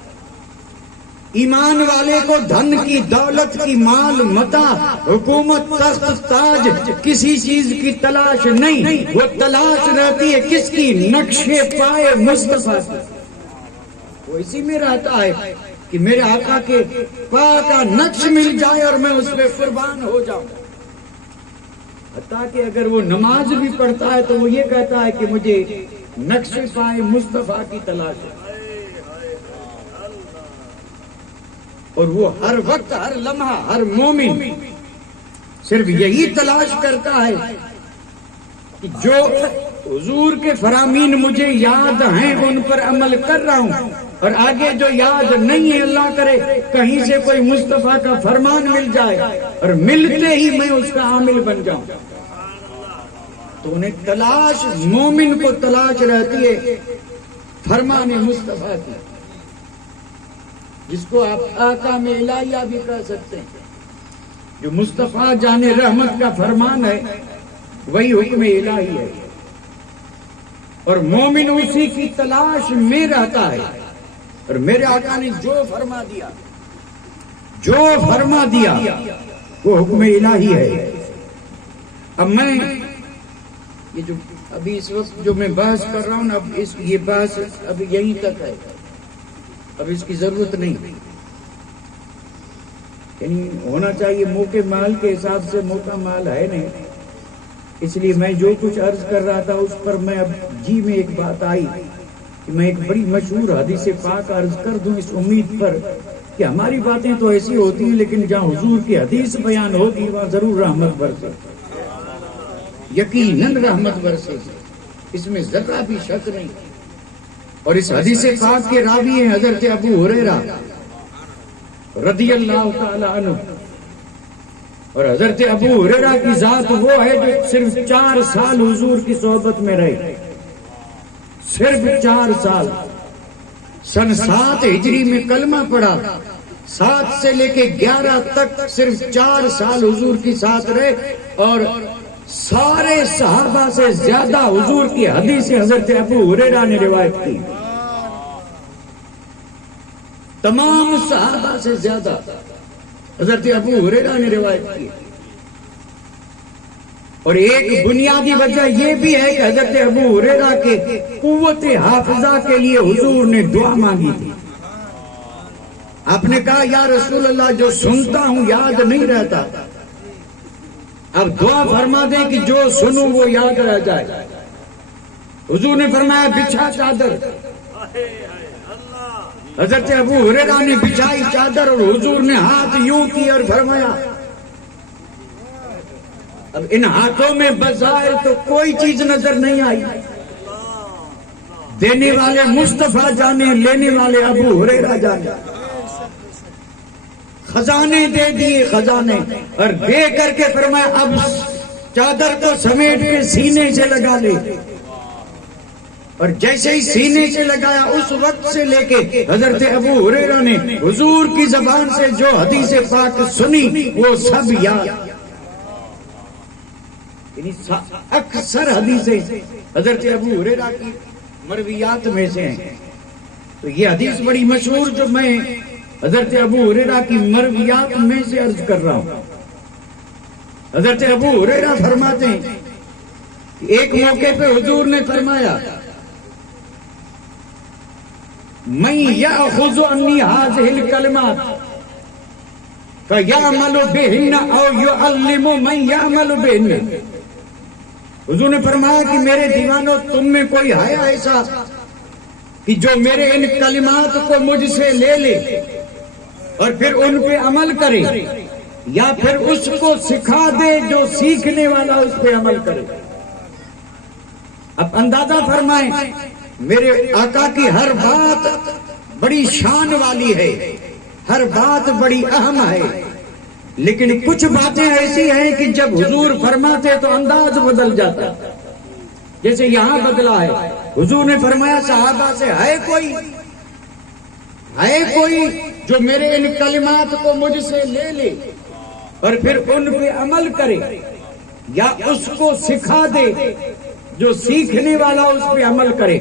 ایمان والے کو دھن کی, دولت کی, مال متاع, حکومت, تخت تاج, کسی چیز کی تلاش نہیں. وہ تلاش رہتی ہے کس کی؟ نقشے پائے مصطفیٰ کی. وہ اسی میں رہتا ہے کہ میرے آقا کے پا کا نقش مل جائے اور میں اس پہ قربان ہو جاؤں. حتیٰ کہ اگر وہ نماز بھی پڑھتا ہے تو وہ یہ کہتا ہے کہ مجھے نقش پائے مصطفیٰ کی تلاش ہے. اور وہ ہر وقت, ہر لمحہ, ہر مومن صرف یہی تلاش کرتا ہے کہ جو حضور کے فرامین مجھے یاد ہیں ان پر عمل کر رہا ہوں, اور آگے جو یاد نہیں ہے اللہ کرے کہیں سے کوئی مصطفیٰ کا فرمان مل جائے اور ملتے ہی میں اس کا عامل بن جاؤں. تو انہیں تلاش, مومن کو تلاش رہتی ہے فرمان مصطفیٰ کی, جس کو آپ احکام الہیہ بھی کہہ سکتے ہیں. جو مصطفیٰ جان رحمت کا فرمان ہے وہی حکم الہی ہے, اور مومن اسی کی تلاش میں رہتا ہے. اور میرے آقا نے جو فرما دیا, جو فرما دیا وہ حکم الہی ہے. اب میں یہ جو ابھی اس وقت جو میں بحث کر رہا ہوں نا, اب یہ بحث اب یہیں تک ہے, اب اس کی ضرورت نہیں. یعنی ہونا چاہیے موقع مال کے حساب سے, موقع مال ہے نہیں, اس لیے میں جو کچھ عرض کر رہا تھا اس پر میں اب جی میں ایک بات آئی کہ میں ایک بڑی مشہور حدیث پاک عرض کر دوں, اس امید پر کہ ہماری باتیں تو ایسی ہوتی ہیں لیکن جہاں حضور کی حدیث بیان ہوتی وہاں ضرور رحمت برسے, یقیناً رحمت برسے, اس میں ذرا بھی شک نہیں. اور اس حدیث پاک کے راوی ہیں حضرت ابو ہریرہ رضی اللہ تعالی عنہ. اور حضرت ابو ہریرہ کی ذات وہ ہے جو صرف 4 سال حضور کی صحبت میں رہے, صرف 4 سال. سن 7 ہجری میں کلمہ پڑھا, 7 سے لے کے 11 تک صرف 4 سال حضور کی ساتھ رہے, اور سارے صحابہ سے زیادہ حضور کی حدیث حضرت ابو ہریرہ نے روایت کی. تمام صحابہ سے زیادہ حضرت ابو ہریرہ نے روایت کی. اور ایک بنیادی وجہ یہ بھی ہے کہ حضرت ابو ہریرہ کے قوت حافظہ کے لیے حضور نے دعا مانگی تھی. آپ نے کہا یا رسول اللہ جو سنتا ہوں یاد نہیں رہتا, اب دعا فرما دیں کہ جو سنوں وہ یاد رہ جائے. حضور نے فرمایا بچھا چادر, حضرت ابو ہریرہ نے بچھائی چادر اور حضور نے ہاتھ یوں کی اور فرمایا. اب ان ہاتھوں میں بظاہر تو کوئی چیز نظر نہیں آئی. دینے والے مصطفیٰ جانے، لینے والے ابو ہریرہ جانے. خزانے دے دیے، خزانے، اور دے کر کے فرمایا اب چادر کو سمیٹ کے سینے سے لگا لے. اور جیسے ہی سینے سے لگایا اس وقت سے لے کے حضرت ابو ہریرہ نے حضور کی زبان سے جو حدیث پاک سنی وہ سب یاد. یعنی اکثر حدیثیں حضرت ابو ہریرہ کی مرویات میں سے ہیں. تو یہ حدیث بڑی مشہور جو میں حضرت ابو ہریرہ کی مرویات میں سے عرض کر رہا ہوں. حضرت ابو ہریرہ فرماتے ہیں کہ ایک موقع پہ حضور نے فرمایا من یأخذ عنی هذه الکلمات فیعمل بہن او یعلم من یعمل بہن. حضور نے فرمایا کہ میرے دیوانوں تم میں کوئی ہے ایسا کہ جو میرے ان کلمات کو مجھ سے لے لے اور پھر ان پہ عمل کرے، یا پھر اس کو سکھا دے جو سیکھنے والا اس پہ عمل کرے. اب اندازہ فرمائیں میرے آقا کی ہر بات بڑی شان والی ہے، ہر بات بڑی اہم ہے، لیکن کچھ باتیں ایسی ہیں کہ جب حضور فرماتے تو انداز بدل جاتا. جیسے یہاں بدلا ہے. حضور نے فرمایا صحابہ سے ہے کوئی جو میرے ان کلمات کو مجھ سے لے لے اور پھر ان پہ عمل کرے، یا اس کو سکھا دے جو سیکھنے والا اس پہ عمل کرے.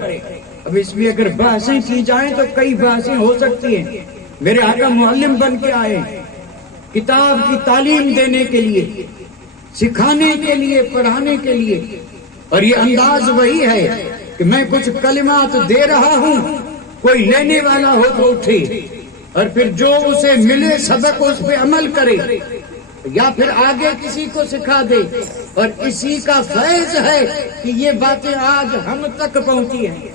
اب اس میں اگر بحثیں کی جائیں تو کئی بحثیں ہو سکتی ہیں. میرے آقا معلم بن کے آئے، کتاب کی تعلیم دینے کے لیے، سکھانے کے لیے، پڑھانے کے لیے، اور یہ انداز وہی ہے کہ میں کچھ کلمات دے رہا ہوں، کوئی لینے والا ہو تو اٹھے اور پھر جو اسے ملے سبق اس پہ عمل کرے، یا پھر آگے کسی کو سکھا دے. اور اسی کا فیض ہے کہ یہ باتیں آج ہم تک پہنچی ہیں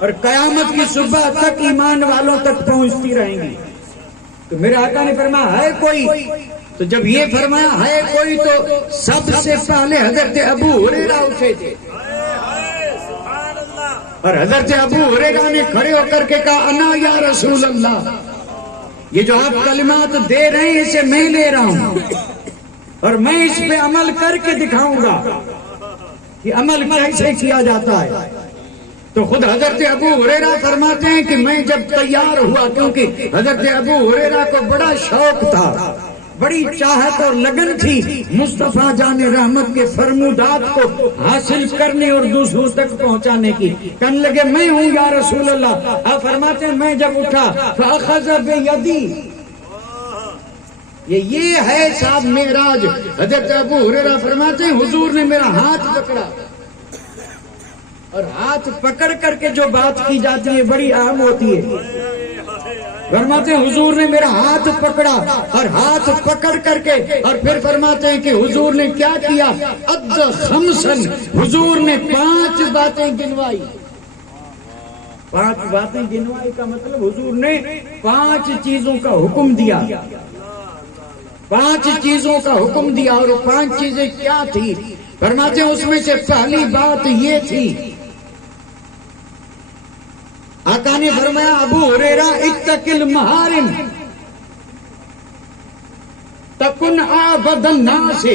اور قیامت کی صبح تک ایمان والوں تک پہنچتی رہیں گی. تو میرے آقا نے فرمایا ہے کوئی، تو جب یہ فرمایا ہے کوئی تو سب سے پہلے حضرت ابو ہریرہ اٹھے تھے. اور حضرت ابو ہریرہ نے کھڑے ہو کر کے کہا انا یا رسول اللہ، یہ جو آپ کلمات دے رہے ہیں اسے میں لے رہا ہوں اور میں اس پہ عمل کر کے دکھاؤں گا کہ عمل کیسے کیا جاتا ہے. تو خود حضرت ابو ہریرہ فرماتے ہیں کہ میں جب تیار ہوا، کیونکہ حضرت ابو ہریرہ کو بڑا شوق تھا، بڑی چاہت اور لگن تھی مصطفیٰ جان رحمت کے فرمودات کو حاصل کرنے اور دوسروں تک پہنچانے کی. کہنے لگے میں ہوں یا رسول اللہ. آپ فرماتے ہیں میں جب اٹھا فاخذ بیدی، یہ ہے صاحب معراج. حضرت ابو ہریرہ فرماتے ہیں حضور نے میرا ہاتھ پکڑا، اور ہاتھ پکڑ کر کے جو بات کی جاتی ہے بڑی اہم ہوتی ہے. فرماتے ہیں حضور نے میرا ہاتھ پکڑا اور ہاتھ پکڑ کر کے اور پھر فرماتے ہیں کہ حضور نے کیا کیا، عد خمسن، حضور نے 5 باتیں گنوائی. 5 باتیں گنوائی کا مطلب حضور نے 5 چیزوں کا حکم دیا. 5 چیزوں کا حکم دیا. اور 5 چیزیں کیا تھی؟ فرماتے ہیں اس میں سے پہلی بات یہ تھی، آقا نے فرمایا ابو ہریرہ اتق المحارم تکن عابد الناس.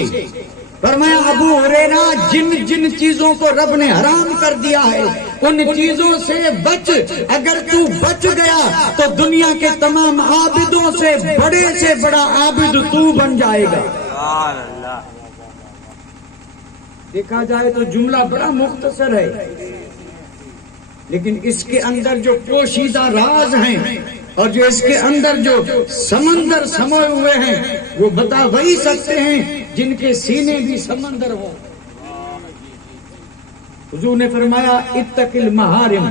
فرمایا ابو ہریرہ جن چیزوں کو رب نے حرام کر دیا ہے ان چیزوں سے بچ. اگر تو بچ گیا تو دنیا کے تمام عابدوں سے بڑا عابد تو بن جائے گا. دیکھا جائے تو جملہ بڑا مختصر ہے، لیکن اس کے اندر جو پوشیدہ راز ہیں اور جو اس کے اندر جو سمندر سموئے ہوئے ہیں وہ بتا وہی سکتے ہیں جن کے سینے بھی سمندر ہوں. حضور نے فرمایا اتق المحارم،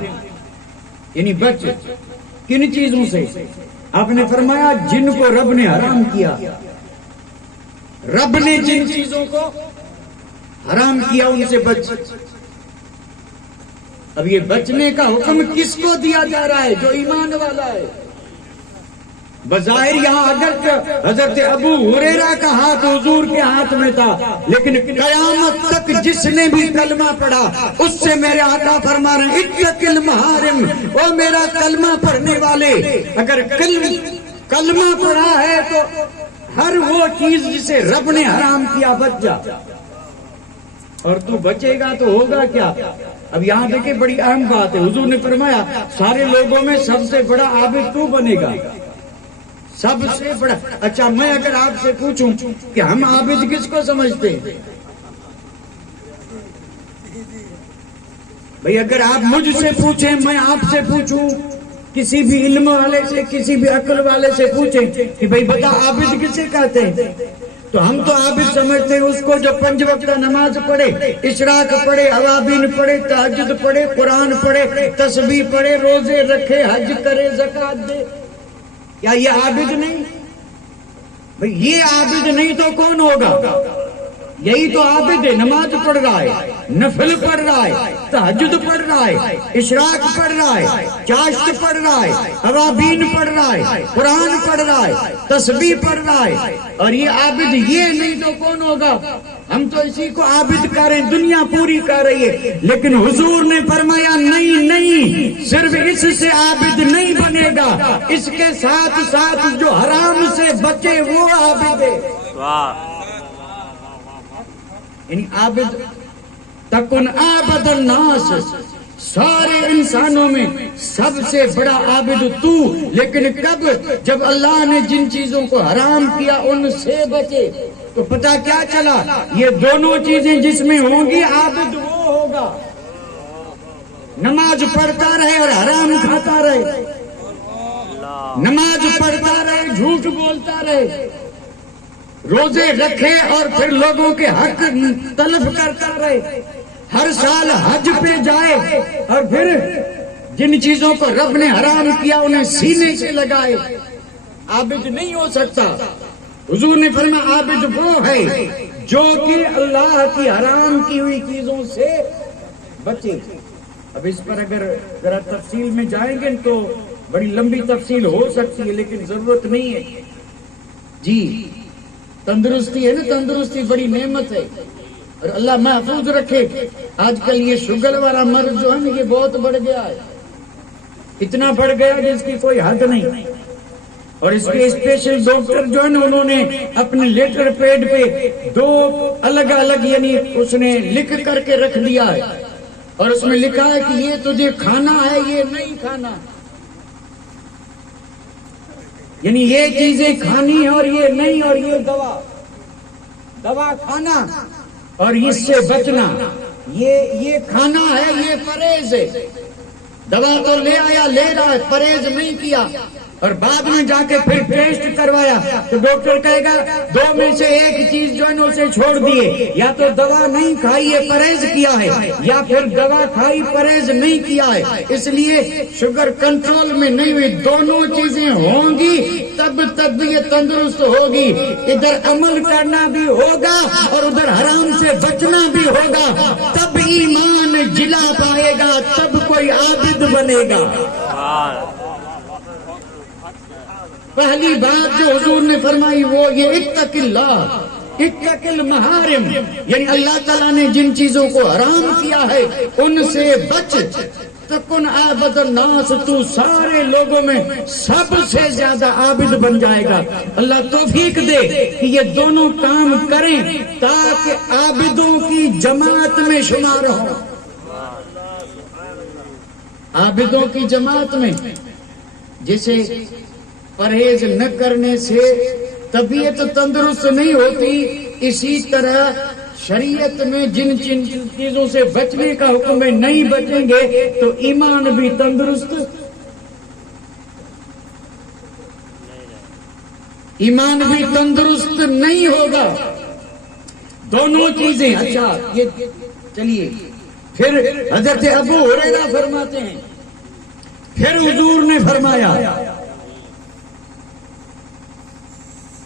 یعنی بچ. کن چیزوں سے؟ آپ نے فرمایا جن کو رب نے حرام کیا. رب نے جن چیزوں کو حرام کیا ان سے بچ. اب یہ بچنے کا حکم کس کو دیا جا رہا ہے؟ جو ایمان والا ہے۔ بظاہر یہاں اگر حضرت ابو ہریرہ کا ہاتھ حضور کے ہاتھ میں تھا، لیکن قیامت تک جس نے بھی کلمہ پڑھا اس سے میرے آقا فرما رہے ہیں اتق المحارم، او میرا کلمہ پڑھنے والے، اگر کلمہ پڑھا ہے تو ہر وہ چیز جسے رب نے حرام کیا بچ جا، اور تو بچے گا تو ہوگا کیا؟ اب یہاں دیکھیں بڑی اہم بات ہے، حضور نے فرمایا سارے لوگوں میں سب سے بڑا عابد تو بنے گا، سب سے بڑا۔ اچھا میں اگر آپ سے پوچھوں کہ ہم عابد کس کو سمجھتے ہیں؟ بھئی اگر آپ مجھ سے پوچھیں، میں آپ سے پوچھوں، کسی بھی علم والے سے، کسی بھی عقل والے سے پوچھیں کہ بھئی بتا عابد کسے کہتے ہیں، تو ہم تو عابد سمجھتے ہیں اس کو جو 5 وقت نماز پڑھے، اشراق پڑھے، اوابین پڑھے، تہجد پڑھے، قرآن پڑھے، تسبیح پڑھے، روزے رکھے، حج کرے، زکوٰۃ دے۔ کیا یہ عابد نہیں؟ بھئی یہ عابد نہیں تو کون ہوگا؟ یہی تو عابد ہے، نماز پڑھ رہا ہے، نفل پڑھ رہا ہے، تہجد پڑھ رہا ہے، اشراق پڑھ رہا ہے، چاشت پڑھ رہا ہے، اوابین پڑھ رہا ہے، قرآن پڑھ رہا ہے، تسبیح پڑھ رہا ہے، اور یہ عابد یہ نہیں تو کون ہوگا؟ ہم تو اسی کو عابد کر رہے ہیں، دنیا پوری کر رہی ہے، لیکن حضور نے فرمایا نہیں، صرف اس سے عابد نہیں بنے گا، اس کے ساتھ ساتھ جو حرام سے بچے وہ عابد ہے۔ یعنی عابد تکن عابد الناس، سارے انسانوں میں سب سے بڑا عابد تو، لیکن کب؟ جب اللہ نے جن چیزوں کو حرام کیا ان سے بچے، تو پتہ کیا چلا؟ یہ دونوں چیزیں جس میں ہوں گی عابد وہ ہوگا، نماز پڑھتا رہے اور حرام کھاتا رہے، نماز پڑھتا رہے، جھوٹ بولتا رہے، روزے رکھے اور پھر لوگوں کے حق طلب کرتا رہے، ہر سال حج پہ جائے اور پھر جن چیزوں کو رب نے حرام کیا انہیں سینے سے لگائے، عابد نہیں ہو سکتا۔ حضور نے فرمایا عابد وہ ہے جو کہ اللہ کی حرام کی ہوئی چیزوں سے بچے۔ اب اس پر اگر ذرا تفصیل میں جائیں گے تو بڑی لمبی تفصیل ہو سکتی ہے، لیکن ضرورت نہیں ہے۔ جی تندرستی ہے نا، تندرستی بڑی نعمت ہے، اور اللہ محفوظ رکھے۔ آج کل یہ شوگر والا مرض جو ہے نا یہ بہت بڑھ گیا ہے، اتنا بڑھ گیا جس کی کوئی حد نہیں، اور اس کے اسپیشل ڈاکٹر جو ہے نا انہوں نے اپنے لیٹر پیڈ پہ 2 الگ الگ یعنی اس نے لکھ کر کے رکھ دیا ہے، اور اس میں لکھا ہے کہ یہ تجھے کھانا ہے یہ نہیں کھانا، یعنی یہ چیزیں کھانی ہے اور یہ نہیں، اور یہ دوا کھانا اور اس سے بچنا، یہ کھانا ہے یہ پرہیز ہے۔ دوا تو لے آیا لے رہا ہے، پرہیز نہیں کیا، اور بعد میں جا کے پھر ٹیسٹ کروایا تو ڈاکٹر کہے گا 2 میں سے ایک چیز جو ہے نا اسے چھوڑ دیے، یا تو دوا نہیں کھائی ہے پرہیز کیا ہے، یا پھر دوا کھائی پرہیز نہیں کیا ہے۔ اس لیے شوگر کنٹرول میں نہیں ہوئی، دونوں چیزیں ہوں گی تب طبیعت تندرست ہوگی، ادھر عمل کرنا بھی ہوگا اور ادھر حرام سے بچنا بھی ہوگا، تب ایمان جلا پائے گا، تب کوئی عابد بنے گا۔ پہلی بات جو حضور نے فرمائی وہ یہ اتق اللہ، اتق المحارم، یعنی اللہ تعالیٰ نے جن چیزوں کو حرام کیا ہے ان سے بچ، تکن عابد الناس، تو سارے لوگوں میں سب سے زیادہ عابد بن جائے گا۔ اللہ توفیق دے کہ یہ دونوں کام کریں تاکہ عابدوں کی جماعت میں شمار ہوں، عابدوں کی جماعت میں۔ جسے پرہیز نہ کرنے سے طبیعت تندرست نہیں ہوتی، اسی طرح شریعت میں جن چیزوں سے بچنے کا حکم ہے نہیں بچیں گے تو ایمان بھی تندرست نہیں ہوگا، دونوں چیزیں۔ اچھا یہ چلیے پھر حضرت ابو ہریرہ فرماتے ہیں، پھر حضور نے فرمایا،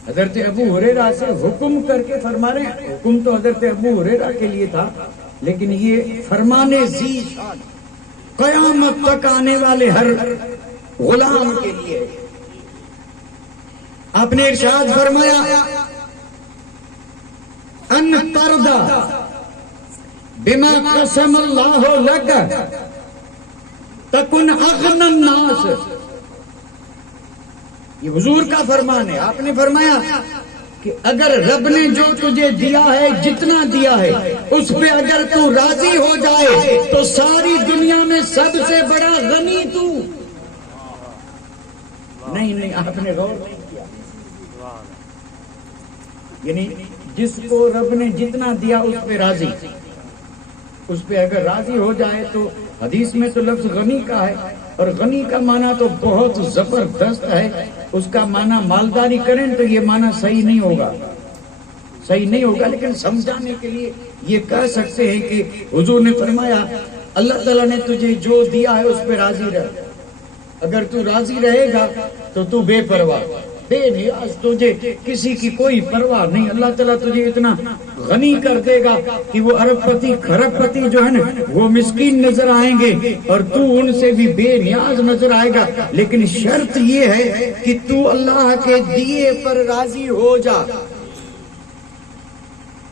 حضرت ابو ہریرہ سے حکم کر کے فرما رہے ہیں، حکم تو حضرت ابو ہریرہ کے لیے تھا لیکن یہ فرمانے ذی شان قیامت تک آنے والے ہر غلام کے لیے. آپ نے ارشاد فرمایا ان ترضى بما قسم اللہ لک تکن اغنى الناس. یہ حضور کا فرمان ہے. آپ نے فرمایا کہ اگر رب نے جو تجھے دیا ہے، جتنا دیا ہے، اس پہ اگر تو راضی ہو جائے تو ساری دنیا میں سب سے بڑا غنی تو. نہیں آپ نے غور نہیں کیا. یعنی جس کو رب نے جتنا دیا اس پہ راضی، اس پہ اگر راضی ہو جائے تو حدیث میں تو لفظ غنی کا ہے، اور غنی کا معنی تو بہت زبردست ہے. اس کا معنی مالداری کریں تو یہ معنی صحیح نہیں ہوگا، لیکن سمجھانے کے لیے یہ کہہ سکتے ہیں کہ حضور نے فرمایا اللہ تعالیٰ نے تجھے جو دیا ہے اس پہ راضی رہ. اگر تو راضی رہے گا تو تو بے پرواہ، بے نیاز، تجھے کسی کی کوئی پرواہ نہیں. اللہ تعالیٰ تجھے اتنا غنی کر دے گا کہ وہ ارب پتی کھرب پتی جو ہے نا وہ مسکین نظر آئیں گے اور تو ان سے بھی بے نیاز نظر آئے گا. لیکن شرط یہ ہے کہ تو اللہ کے دیے پر راضی ہو جا،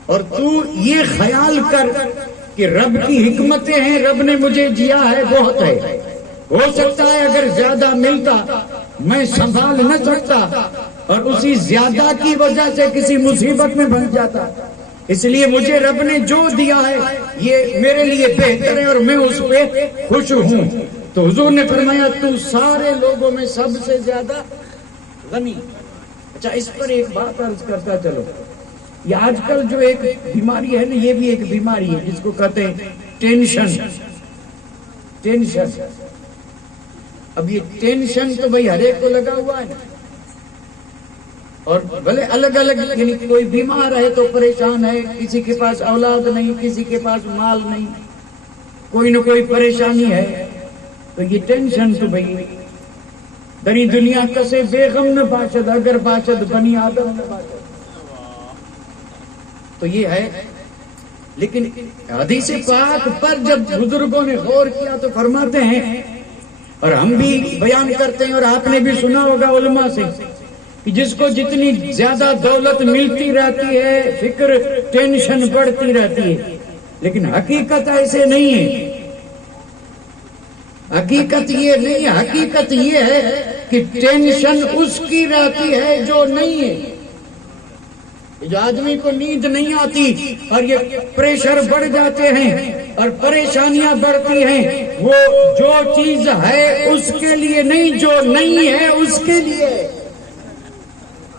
اور تو یہ خیال کر کہ رب کی حکمتیں ہیں، رب نے مجھے دیا ہے بہت ہے. ہو سکتا ہے اگر زیادہ ملتا میں سنبھال نہ سکتا اور اسی زیادہ کی وجہ سے کسی مصیبت میں بن جاتا. اس لیے مجھے رب نے جو دیا ہے یہ میرے لیے بہتر ہے اور میں اس پہ خوش ہوں. تو حضور نے فرمایا تو سارے لوگوں میں سب سے زیادہ غنی. اچھا اس پر ایک بات عرض کرتا چلو. یہ آج کل جو ایک بیماری ہے نا، یہ بھی ایک بیماری ہے جس کو کہتے ہیں ٹینشن. اب یہ ٹینشن تو بھئی ہر ایک کو لگا ہوا ہے نا، اور بھلے الگ الگ، یعنی کوئی بیمار ہے تو پریشان ہے، کسی کے پاس اولاد نہیں، کسی کے پاس مال نہیں، کوئی نہ کوئی پریشانی ہے. تو یہ ٹینشن تو بھئی دری دنیا کسے بے غم نہ باشد اگر باشد بنی آدم نہ باشد. تو یہ ہے. لیکن حدیث پاک پر جب بزرگوں نے غور کیا تو فرماتے ہیں، اور ہم بھی بیان کرتے ہیں اور آپ نے بھی سنا ہوگا علماء سے، کہ جس کو جتنی زیادہ دولت ملتی رہتی ہے فکر ٹینشن بڑھتی رہتی ہے. لیکن حقیقت ایسے نہیں ہے. حقیقت یہ نہیں ہے. حقیقت یہ ہے کہ ٹینشن اس کی رہتی ہے جو نہیں ہے. جو آدمی کو نیند نہیں آتی اور یہ پریشر بڑھ جاتے ہیں اور پریشانیاں بڑھتی ہیں، وہ جو چیز ہے اس کے لیے نہیں، جو نہیں ہے اس کے لیے.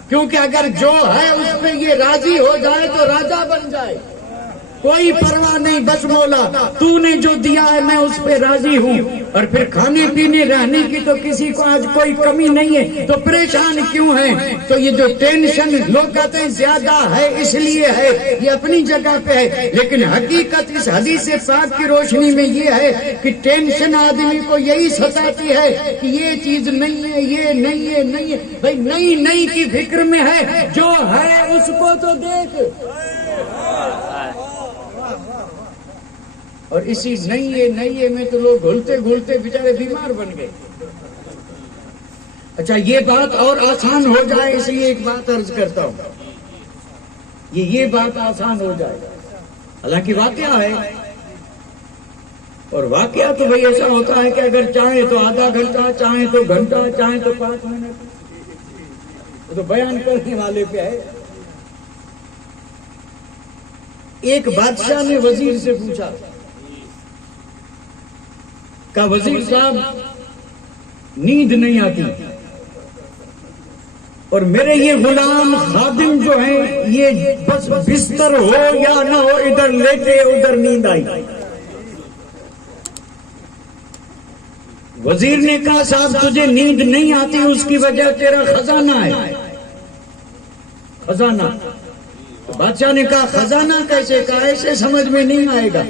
کیونکہ اگر جو ہے اس پہ یہ راضی ہو جائے تو راجا بن جائے. کوئی پرواہ نہیں، بس مولا تو نے جو دیا ہے میں اس پہ راضی ہوں. اور پھر کھانے پینے رہنے کی تو کسی کو آج کوئی کمی نہیں ہے، تو پریشان کیوں ہیں؟ تو یہ جو ٹینشن لوگ کہتے ہیں زیادہ ہے اس لیے ہے، یہ اپنی جگہ پہ ہے. لیکن حقیقت اس حدیث پاک کی روشنی میں یہ ہے کہ ٹینشن آدمی کو یہی ستاتی ہے کہ یہ چیز نہیں ہے، یہ نہیں ہے، نہیں ہے. بھائی نئی نئی کی فکر میں ہے، جو ہے اس کو تو دیکھ. اور اسی نئیے میں تو لوگ گھلتے گھلتے بیچارے بیمار بن گئے. اچھا یہ بات اور آسان ہو جائے اس لیے ایک بات عرض کرتا ہوں، یہ بات آسان ہو جائے. حالانکہ واقعہ ہے، اور واقعہ تو بھئی ایسا ہوتا ہے کہ اگر چاہیں تو آدھا گھنٹہ، چاہیں تو گھنٹہ، چاہیں تو 5 منٹ، تو بیان کرنے والے پہ ہے. ایک بادشاہ نے وزیر سے پوچھا، کہا وزیر صاحب نیند نہیں آتی اور میرے یہ غلام خادم جو ہیں یہ بس بستر ہو یا نہ ہو ادھر لیٹے ادھر نیند آئی. وزیر نے کہا صاحب تجھے نیند نہیں آتی اس کی وجہ تیرا خزانہ ہے. خزانہ. بادشاہ نے کہا خزانہ کیسے؟ کہا ایسے سمجھ میں نہیں آئے گا.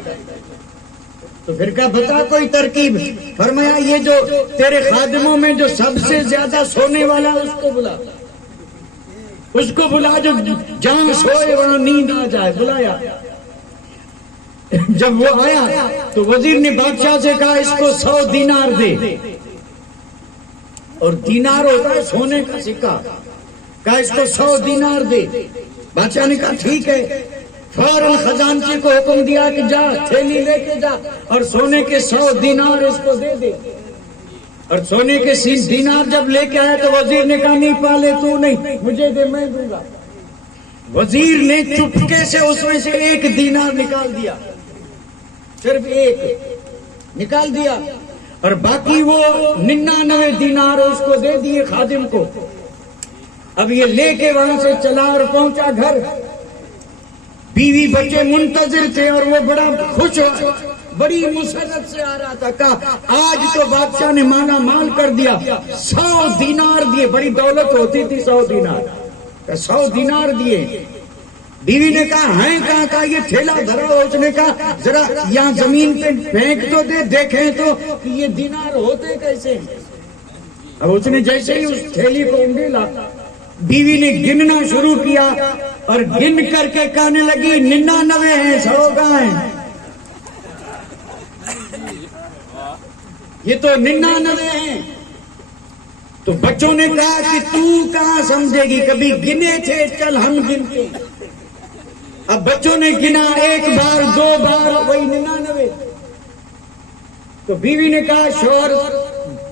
تو پھر کہا بتا کوئی ترکیب. فرمایا یہ جو تیرے خادموں میں جو سب سے زیادہ سونے والا اس کو بلا، اس کو بلا جو جہاں سوئے وہاں نیند آ جائے. بلایا. جب وہ آیا تو وزیر نے بادشاہ سے کہا اس کو 100 دینار دے، اور دینار ہوتا ہے سونے کا سکہ، کہا اس کو 100 دینار دے۔ بادشاہ نے کہا ٹھیک ہے، فوراً خزانچی کو حکم دیا کہ جا تھیلی لے کے جا اور سونے کے 100 دینار اس کو دے دے۔ اور سونے کے 30 دینار جب لے کے آیا تو وزیر نے کہا نہیں پالے تو نہیں، مجھے دے میں دوں گا۔ وزیر نے چپکے سے اس میں سے 1 دینار نکال دیا، صرف 1 نکال دیا، اور باقی وہ 99 دینار اس کو دے دیے خادم کو۔ اب یہ لے کے وہاں سے چلا اور پہنچا گھر، بیوی بچے منتظر تھے اور وہ بڑا خوش ہوا، بڑی مسرت سے آ رہا تھا، کہا آج تو بادشاہ نے مالا مال کر دیا، 100 دینار دیے، بڑی دولت ہوتی تھی 100 دینار، 100 دینار دیے۔ بیوی نے کہا ہیں کہاں؟ کہا یہ تھیلا دھرا ہو۔ اس نے کہا ذرا یہاں زمین پہ پھینک تو دے، دیکھیں تو کہ یہ دینار ہوتے کیسے۔ اب اس نے جیسے ہی اس تھیلی کو انڈیلا، بیوی نے گننا شروع کیا اور گن کر کے کہنے لگی 99 ہیں، 100 کہاں ہیں؟ یہ تو 99 ہیں۔ تو بچوں نے کہا کہ تو کہاں سمجھے گی، کبھی گنے تھے، چل ہم گنتے۔ اب بچوں نے گنا 1 بار 2 بار، وہی 99۔ تو بیوی نے کہا شوہر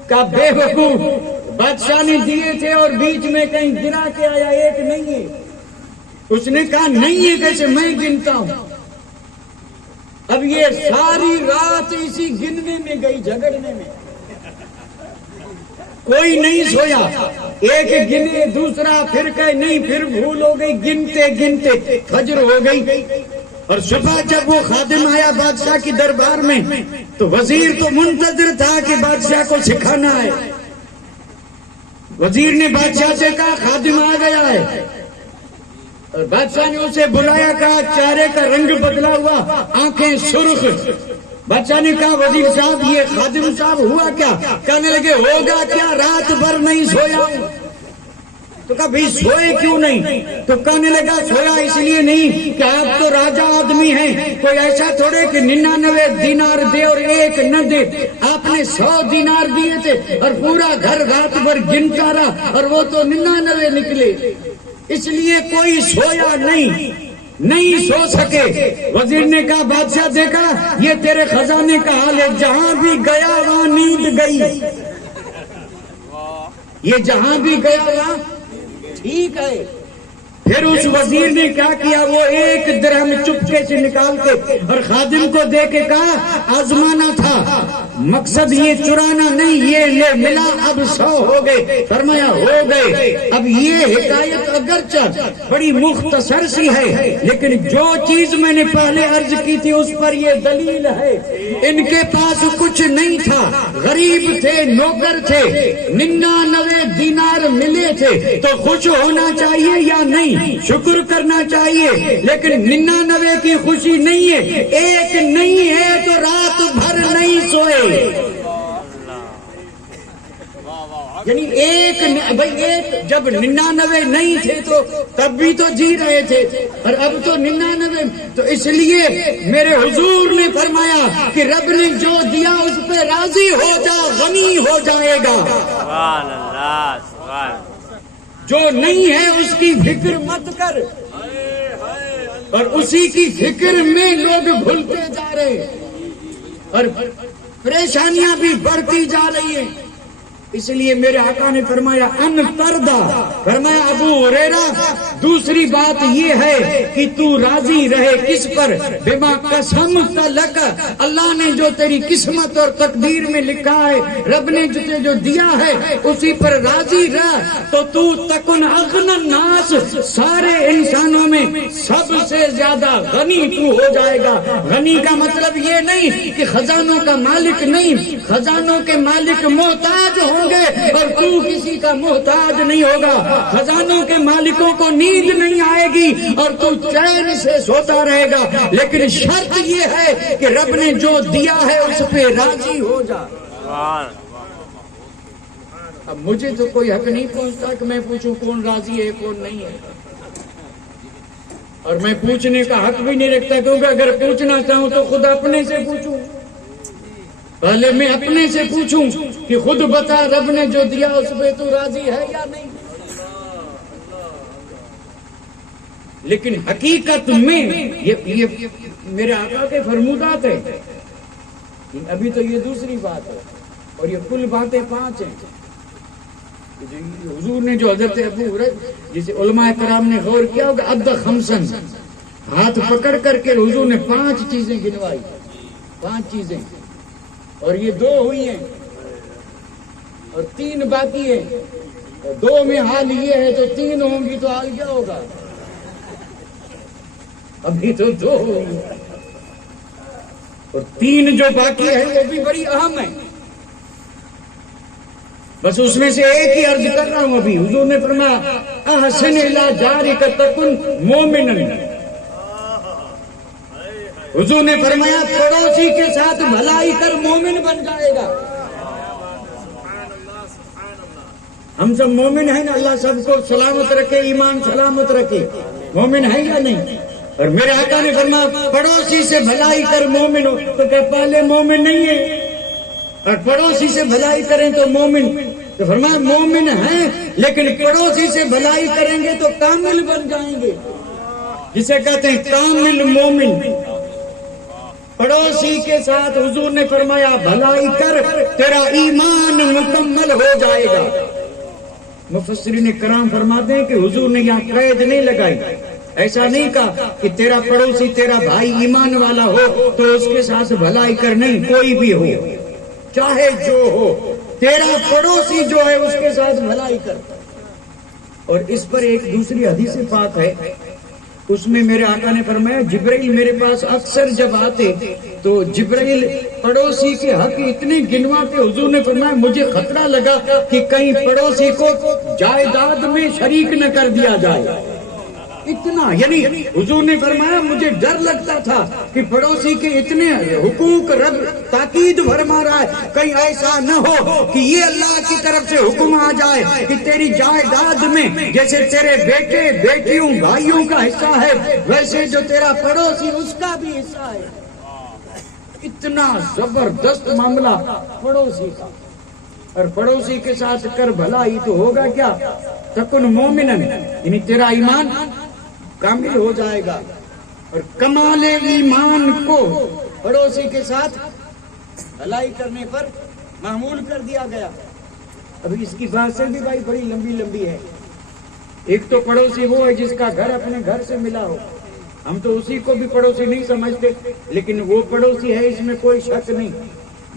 کا بے وقوف، بادشاہ نے دیے تھے اور بیچ میں کہیں گرا کے آیا، 1 نہیں ہے۔ اس نے کہا نہیں ہے کیسے، میں گنتا ہوں۔ اب یہ ساری رات اسی گننے میں گئی، جھگڑنے میں، کوئی نہیں سویا۔ 1 گنے، دوسرا، پھر کہے نہیں، پھر بھول ہو گئی، گنتے گنتے فجر ہو گئی۔ اور صبح جب وہ خادم آیا بادشاہ کی دربار میں تو وزیر تو منتظر تھا کہ بادشاہ کو سکھانا ہے۔ وزیر نے بادشاہ سے کہا خادم آ گیا ہے، اور بادشاہ نے اسے بلایا، کہا چہرے کا رنگ بدلا ہوا، آنکھیں سرخ۔ بادشاہ نے کہا وزیر صاحب یہ خادم صاحب ہوا کیا؟ کہنے لگے ہوگا کیا، رات بھر نہیں سویا ہوں۔ تو کہا بھئی سوئے کیوں نہیں؟ تو کہنے لگا سویا اس لیے نہیں کہ آپ تو راجہ آدمی ہیں، کوئی ایسا تھوڑے کہ 99 دینار دے اور 1 نہ دے۔ آپ نے 100 دینار دیے تھے اور پورا گھر رات بھر گنتا رہا اور وہ تو 99 نکلے، اس لیے کوئی سویا نہیں سو سکے۔ وزیر نے کہا بادشاہ دیکھا یہ تیرے خزانے کا حال ہے، جہاں بھی گیا وہاں نیند گئی، یہ جہاں بھی گیا وہاں ٹھیک ہے۔ پھر اس وزیر نے کیا کیا، وہ 1 درہم چپکے سے نکال کے اور خادم کو دے کے کہا آزمانا تھا، مقصد یہ چرانا نہیں، یہ لے ملا، اب 100 ہو گئے۔ فرمایا ہو گئے۔ اب یہ حکایت اگرچہ بڑی مختصر سی ہے، لیکن جو چیز میں نے پہلے عرض کی تھی اس پر یہ دلیل ہے۔ ان کے پاس کچھ نہیں تھا، غریب تھے، نوکر تھے، 99 دینار ملے تھے، تو خوش ہونا چاہیے یا نہیں؟ شکر کرنا چاہیے، لیکن 99 کی خوشی نہیں ہے، 1 نہیں ہے تو رات بھر نہیں سوئے۔ یعنی 1 جب 99 نہیں تھے تو تب بھی تو جی رہے تھے، اور اب تو 99۔ تو اس لیے میرے حضور نے فرمایا کہ رب نے جو دیا اس پہ راضی ہو جا، غنی ہو جائے گا۔ سبحان اللہ، سبحان اللہ۔ جو نہیں ہے اس کی فکر مت کر، اور اسی کی فکر میں لوگ بھولتے جا رہے اور پریشانیاں بھی بڑھتی جا رہی ہیں۔ اس لیے میرے آقا نے فرمایا ان تردا، فرمایا ابو ہریرہ دوسری بات یہ ہے کہ تو راضی رہے کس پر؟ بما قسمت لک، اللہ نے جو تیری قسمت اور تقدیر میں لکھا ہے، رب نے تجھے جو دیا ہے اسی پر راضی رہ، تو تکن اغنى الناس، سارے انسانوں میں سب سے زیادہ غنی تو ہو جائے گا۔ غنی کا مطلب یہ نہیں کہ خزانوں کا مالک نہیں، خزانوں کے مالک محتاج ہوں گے اور تو کسی کا محتاج نہیں ہوگا۔ خزانوں کے مالکوں کو نیند نہیں آئے گی اور تو چین سے سوتا رہے گا، لیکن شرط یہ ہے کہ رب نے جو دیا ہے اس پہ راضی ہو جا۔ اب مجھے تو کوئی حق نہیں پہنچتا کہ میں پوچھوں کون راضی ہے کون نہیں ہے۔ اور میں پوچھنے کا حق بھی نہیں رکھتا، کیونکہ اگر پوچھنا چاہوں تو خود اپنے سے پوچھوں، پہلے میں اپنے سے پوچھوں کہ خود بتا رب نے جو دیا اس پہ تو راضی ہے یا نہیں۔ لیکن حقیقت میں یہ میرے آقا کے فرمودات ہیں، ابھی تو یہ دوسری بات ہے، اور یہ کل باتیں 5 ہیں۔ حضور نے جو حضرت ابو ہریرہ، جسے علماء کرام نے غور کیا ہوگا، عد خمسن، ہاتھ پکڑ کر کے حضور نے 5 چیزیں گنوائی، 5 چیزیں، اور یہ 2 ہوئی ہیں اور 3 باقی ہیں، اور 2 میں حال یہ ہے تو 3 ہوں گی تو حال کیا ہوگا؟ ابھی تو 2 ہوئی اور 3 جو باقی ہے وہ بھی بڑی اہم ہے، بس اس میں سے ایک ہی عرض کر رہا ہوں ابھی۔ حضور نے فرمایا احسن الی جارک تکن مومنا، حضور نے فرمایا پڑوسی کے ساتھ بھلائی کر مومن بن جائے گا۔ ہم سب مومن ہیں نا، اللہ سب کو سلامت رکھے، ایمان سلامت رکھے، مومن ہے یا نہیں؟ اور میرے آقا نے فرمایا پڑوسی سے بھلائی کر مومن ہو، تو کیا پہلے مومن نہیں ہے؟ اور پڑوسی سے بھلائی کریں تو مومن، تو فرمایا مومن ہیں لیکن پڑوسی سے بھلائی کریں گے تو کامل بن جائیں گے، جسے کہتے ہیں کامل مومن۔ پڑوسی کے ساتھ حضور نے فرمایا بھلائی کر، تیرا ایمان مکمل ہو جائے گا۔ مفسرین کرام فرماتے ہیں کہ حضور نے یہاں قید نہیں لگائی، ایسا نہیں کہا کہ تیرا پڑوسی تیرا بھائی ایمان والا ہو تو اس کے ساتھ بھلائی کر، نہیں، کوئی بھی ہو چاہے جو ہو، تیرا پڑوسی جو ہے اس کے ساتھ بھلائی کر۔ اور اس پر ایک دوسری حدیث پاک ہے، اس میں میرے آقا نے فرمایا جبرائیل میرے پاس اکثر جب آتے تو جبرائیل پڑوسی کے حق اتنے گنواتے، حضور نے فرمایا مجھے خطرہ لگا کہ کہیں پڑوسی کو جائیداد میں شریک نہ کر دیا جائے، اتنا، یعنی حضور نے فرمایا مجھے ڈر لگتا تھا کہ پڑوسی کے اتنے حقوق رب تاکید فرما رہا ہے، کہیں ایسا نہ ہو کہ یہ اللہ کی طرف سے حکم آ جائے کہ تیری جائیداد میں جیسے تیرے بیٹے بیٹیوں بھائیوں کا حصہ ہے ویسے جو تیرا پڑوسی اس کا بھی حصہ ہے۔ اتنا زبردست معاملہ پڑوسی کا، اور پڑوسی کے ساتھ کر بھلائی تو ہوگا کیا؟ تکن مومنن، یعنی تیرا ایمان کامل ہو جائے گا۔ اور کمال ایمان کو پڑوسی کے ساتھ بھلائی کرنے پر معمول کر دیا گیا۔ ابھی اس کی باتیں بھی بھائی بڑی لمبی لمبی ہے۔ ایک تو پڑوسی وہ ہے جس کا گھر اپنے گھر سے ملا ہو، ہم تو اسی کو بھی پڑوسی نہیں سمجھتے، لیکن وہ پڑوسی ہے، اس میں کوئی شک نہیں۔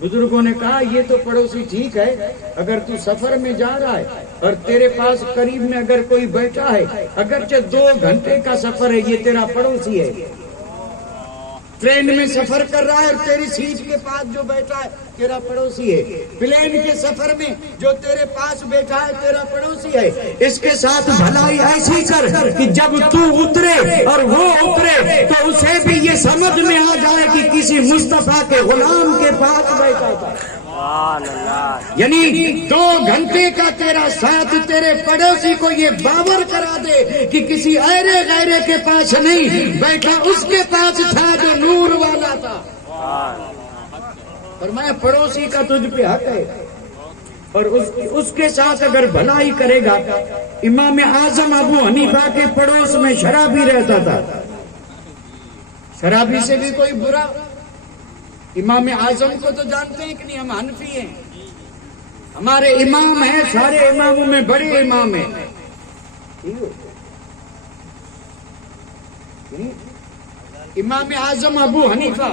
بزرگوں نے کہا یہ تو پڑوسی ٹھیک ہے، اگر تو سفر میں جا رہا ہے اور تیرے پاس قریب میں اگر کوئی بیٹھا ہے، اگرچہ 2 گھنٹے کا سفر ہے، یہ تیرا پڑوسی ہے۔ ٹرین میں سفر کر رہا ہے اور تیری سیٹ کے پاس جو بیٹھا ہے تیرا پڑوسی ہے، پلین کے سفر میں جو تیرے پاس بیٹھا ہے تیرا پڑوسی ہے۔ اس کے ساتھ بھلائی ایسی کر کہ جب تو اترے اور وہ اترے تو اسے بھی یہ سمجھ میں آ جائے کہ کسی مصطفیٰ کے غلام کے پاس بیٹھا تھا۔ یعنی 2 گھنٹے کا تیرا ساتھ تیرے پڑوسی کو یہ باور کرا دے کہ کسی ایرے غیرے کے پاس نہیں بیٹھا، اس کے پاس تھا جو نور والا تھا۔ فرمایا پڑوسی کا تجھ پہ حق ہے، اور اس کے ساتھ اگر بھلائی کرے گا۔ امام اعظم ابو حنیفہ کے پڑوس میں شرابی رہتا تھا، شرابی سے بھی کوئی برا؟ امام اعظم کو تو جانتے ہیں کہ نہیں؟ ہم حنفی ہیں، ہمارے امام ہیں، سارے اماموں میں بڑے امام ہیں۔ امام اعظم ابو حنیفہ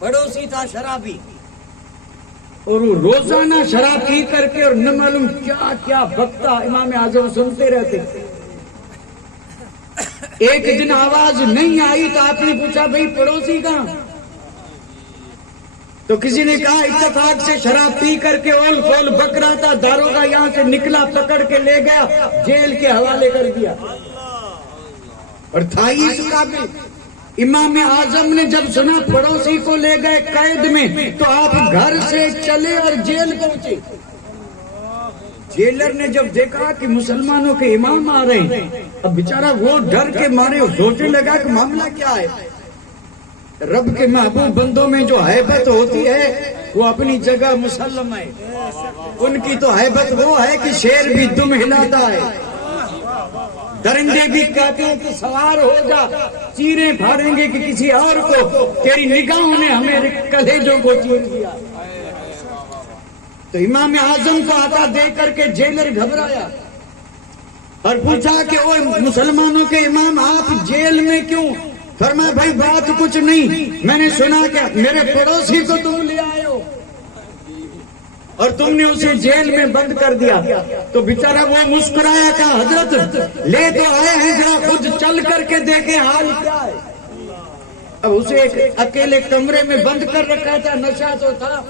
پڑوسی تھا شرابی، اور وہ روزانہ شراب پی کر کے اور نہ معلوم کیا کیا بکتا امام اعظم سنتے رہتے۔ ایک دن آواز نہیں آئی تو آپ نے پوچھا بھئی پڑوسی کہاں؟ تو کسی نے کہا اتفاق سے شراب پی کر کے اول پول بک رہا تھا، داروغہ یہاں سے نکلا، پکڑ کے لے گیا، جیل کے حوالے کر دیا۔ اور تھا ہی اس قابل۔ امام اعظم نے جب سنا پڑوسی کو لے گئے قید میں تو آپ گھر سے چلے اور جیل پہنچے۔ جیلر نے جب دیکھا کہ مسلمانوں کے امام آ رہے ہیں، اب بیچارہ وہ ڈر کے مارے سوچنے لگا کہ معاملہ کیا ہے۔ رب کے محبوب بندوں میں جو ہیبت ہوتی ہے وہ اپنی جگہ مسلم ہے۔ ان کی تو ہیبت وہ ہے کہ شیر بھی دم ہلاتا ہے، درندے بھی کہتے ہیں کہ سوار ہو جا، چیریں پھاڑیں گے کہ کسی اور کو، تیری نگاہوں نے ہمیں کلیجوں کو چیر دیا۔ تو امام اعظم کو آتا دے کر کے جیلر گھبرایا اور پوچھا کہ وہ مسلمانوں کے امام آپ جیل میں کیوں؟ فرمایا بھائی بات کچھ نہیں، میں نے سنا کہ میرے پڑوسی کو تم لے آئے ہو اور تم نے اسے جیل میں بند کر دیا۔ تو بیچارہ وہ مسکرایا، کہا حضرت لے تو آئے ہیں، ذرا خود چل کر کے دیکھیں حال کیا ہے۔ اب اسے ایک اکیلے کمرے میں بند کر رکھا تھا، نشہ تو تھا،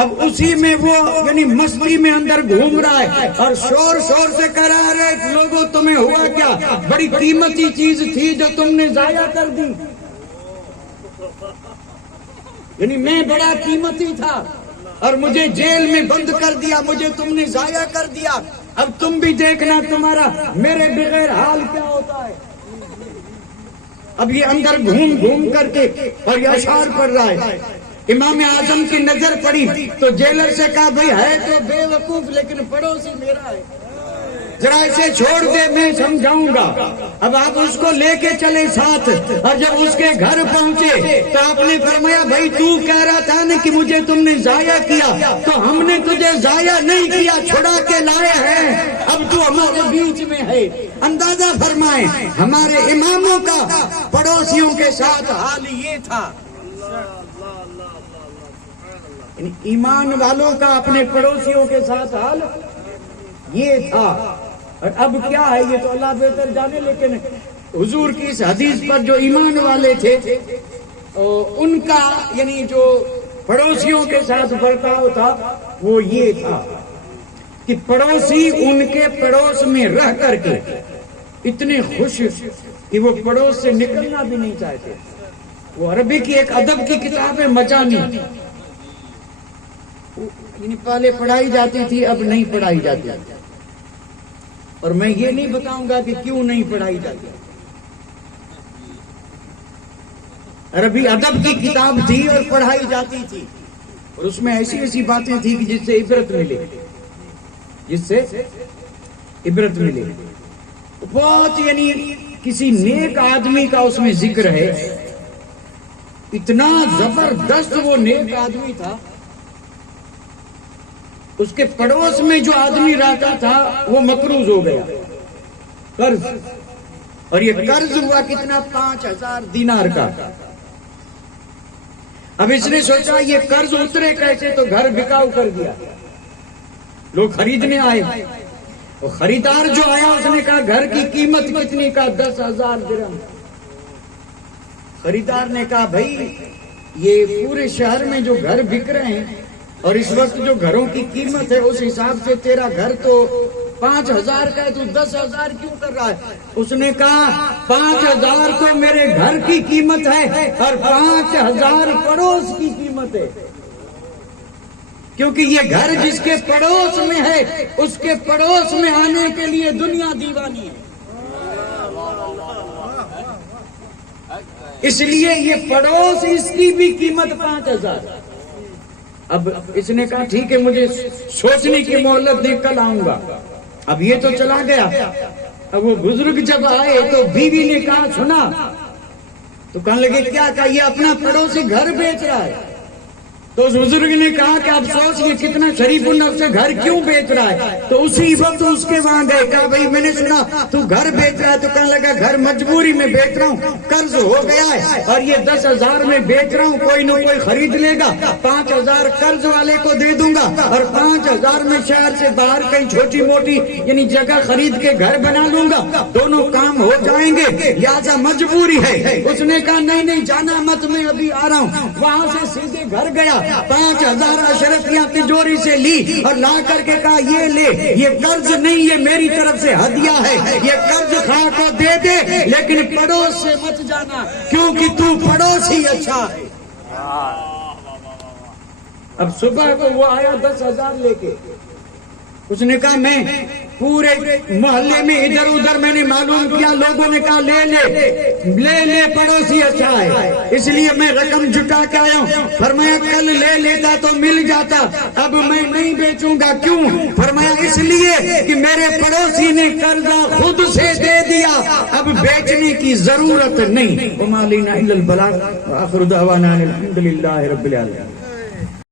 اب اسی میں وہ یعنی مستی میں اندر گھوم رہا ہے اور شور شور سے کہہ رہا ہے لوگوں تمہیں ہوا کیا؟ بڑی قیمتی چیز تھی جو تم نے ضائع کر دی، یعنی میں بڑا قیمتی تھا اور مجھے جیل میں بند کر دیا، مجھے تم نے ضائع کر دیا، اب تم بھی دیکھنا تمہارا میرے بغیر حال کیا ہوتا ہے۔ اب یہ اندر گھوم گھوم کر کے اور یہ اشعار پڑھ رہا ہے۔ امام اعظم کی نظر پڑی تو جیلر سے کہا بھئی ہے تو بے وقوف لیکن پڑوسی میرا ہے، ذرا اسے چھوڑ دے میں سمجھاؤں گا۔ اب آپ اس کو لے کے چلے ساتھ اور جب اس کے گھر پہنچے تو آپ نے فرمایا بھائی تو کہہ رہا تھا نا کہ مجھے تم نے ضائع کیا، تو ہم نے تجھے ضائع نہیں کیا، چھڑا کے لائے ہیں، اب تو ہمارے بیچ میں ہے۔ اندازہ فرمائیں ہمارے اماموں کا پڑوسیوں کے ساتھ حال یہ تھا، ایمان والوں کا اپنے پڑوسیوں کے ساتھ حال یہ تھا۔ اور اب کیا ہے یہ تو اللہ بہتر جانے، لیکن حضور کی اس حدیث پر جو ایمان والے تھے ان کا یعنی جو پڑوسیوں کے ساتھ برتاؤ تھا وہ یہ تھا کہ پڑوسی ان کے پڑوس میں رہ کر کے اتنے خوش کہ وہ پڑوس سے نکلنا بھی نہیں چاہتے۔ وہ عربی کی ایک ادب کی کتاب ہے مجانی، یعنی پہلے پڑھائی جاتی تھی اب نہیں پڑھائی جاتی، اور میں یہ نہیں بتاؤں گا کہ کیوں نہیں پڑھائی جاتی۔ عربی ادب کی کتاب تھی اور پڑھائی جاتی تھی، اور اس میں ایسی ایسی باتیں تھی کہ جس سے عبرت ملے، جس سے عبرت ملے۔ بہت یعنی کسی نیک آدمی کا اس میں ذکر ہے، اتنا زبردست وہ نیک آدمی تھا، اس کے پڑوس میں جو آدمی رہتا تھا وہ مقروض ہو گیا، قرض، اور یہ قرض ہوا کتنا 5000 دینار کا۔ اب اس نے سوچا یہ قرض اترے کیسے، تو گھر بکاؤ کر دیا، لوگ خریدنے آئے، اور خریدار جو آیا اس نے کہا گھر کی قیمت کتنی کا؟ 10,000 درہم۔ خریدار نے کہا بھائی یہ پورے شہر میں جو گھر بک رہے ہیں اور اس وقت جو گھروں کی قیمت ہے اس حساب سے تیرا گھر تو 5,000 کا ہے، تو 10,000 کیوں کر رہا ہے؟ اس نے کہا 5,000 تو میرے گھر کی قیمت ہے اور 5,000 پڑوس کی قیمت ہے، کیونکہ یہ گھر جس کے پڑوس میں ہے اس کے پڑوس میں آنے کے لیے دنیا دیوانی ہے، اس لیے یہ پڑوس اس کی بھی قیمت 5,000۔ اب اس نے کہا ٹھیک ہے مجھے سوچنے کی مہلت دے، کل آؤں گا۔ اب یہ تو چلا گیا، اب وہ بزرگ جب آئے تو بیوی نے کہا سنا، تو کہنے لگے کیا؟ کہا یہ اپنا پڑوسی گھر بیچ رہا ہے۔ تو اس بزرگ نے کہا کہ اب سوچ یہ کتنا شریف النفس ہے، گھر کیوں بیچ رہا ہے؟ تو اسی وقت اس کے وہاں گئے، کہا بھائی میں نے سنا تو گھر بیچ رہا ہے، تو کہنے لگا گھر مجبوری میں بیچ رہا ہوں، قرض ہو گیا ہے اور یہ 10,000 میں بیچ رہا ہوں، کوئی نہ کوئی خرید لے گا، 5,000 قرض والے کو دے دوں گا اور 5,000 میں شہر سے باہر کہیں چھوٹی موٹی یعنی جگہ خرید کے گھر بنا لوں گا، دونوں کام ہو جائیں گے، لہٰذا مجبوری ہے۔ اس نے کہا نہیں نہیں جانا مت، میں ابھی آ رہا ہوں۔ وہاں سے سیدھے گھر گیا، 5,000 اشرفیاں تجوری سے لی اور لا کر کے کہا یہ لے، یہ قرض نہیں، یہ میری طرف سے ہدیہ ہے، یہ قرض خواہ کو دے دے لیکن پڑوس سے مت جانا کیونکہ تو پڑوس ہی اچھا ہے۔ اب صبح کو وہ آیا 10,000 لے کے، اس نے کہا میں پورے محلے میں ادھر ادھر میں نے معلوم کیا، لوگوں نے کہا لے لے پڑوسی اچھا ہے، اس لیے میں رقم جٹا کے آیا ہوں۔ فرمایا کل لے لیتا تو مل جاتا، اب میں نہیں بیچوں گا۔ کیوں؟ فرمایا اس لیے کہ میرے پڑوسی نے قرضہ خود سے دے دیا، اب بیچنے کی ضرورت نہیں۔ وما علینا الا البلاغ، وآخر دعوانا الحمد للہ رب العالمین۔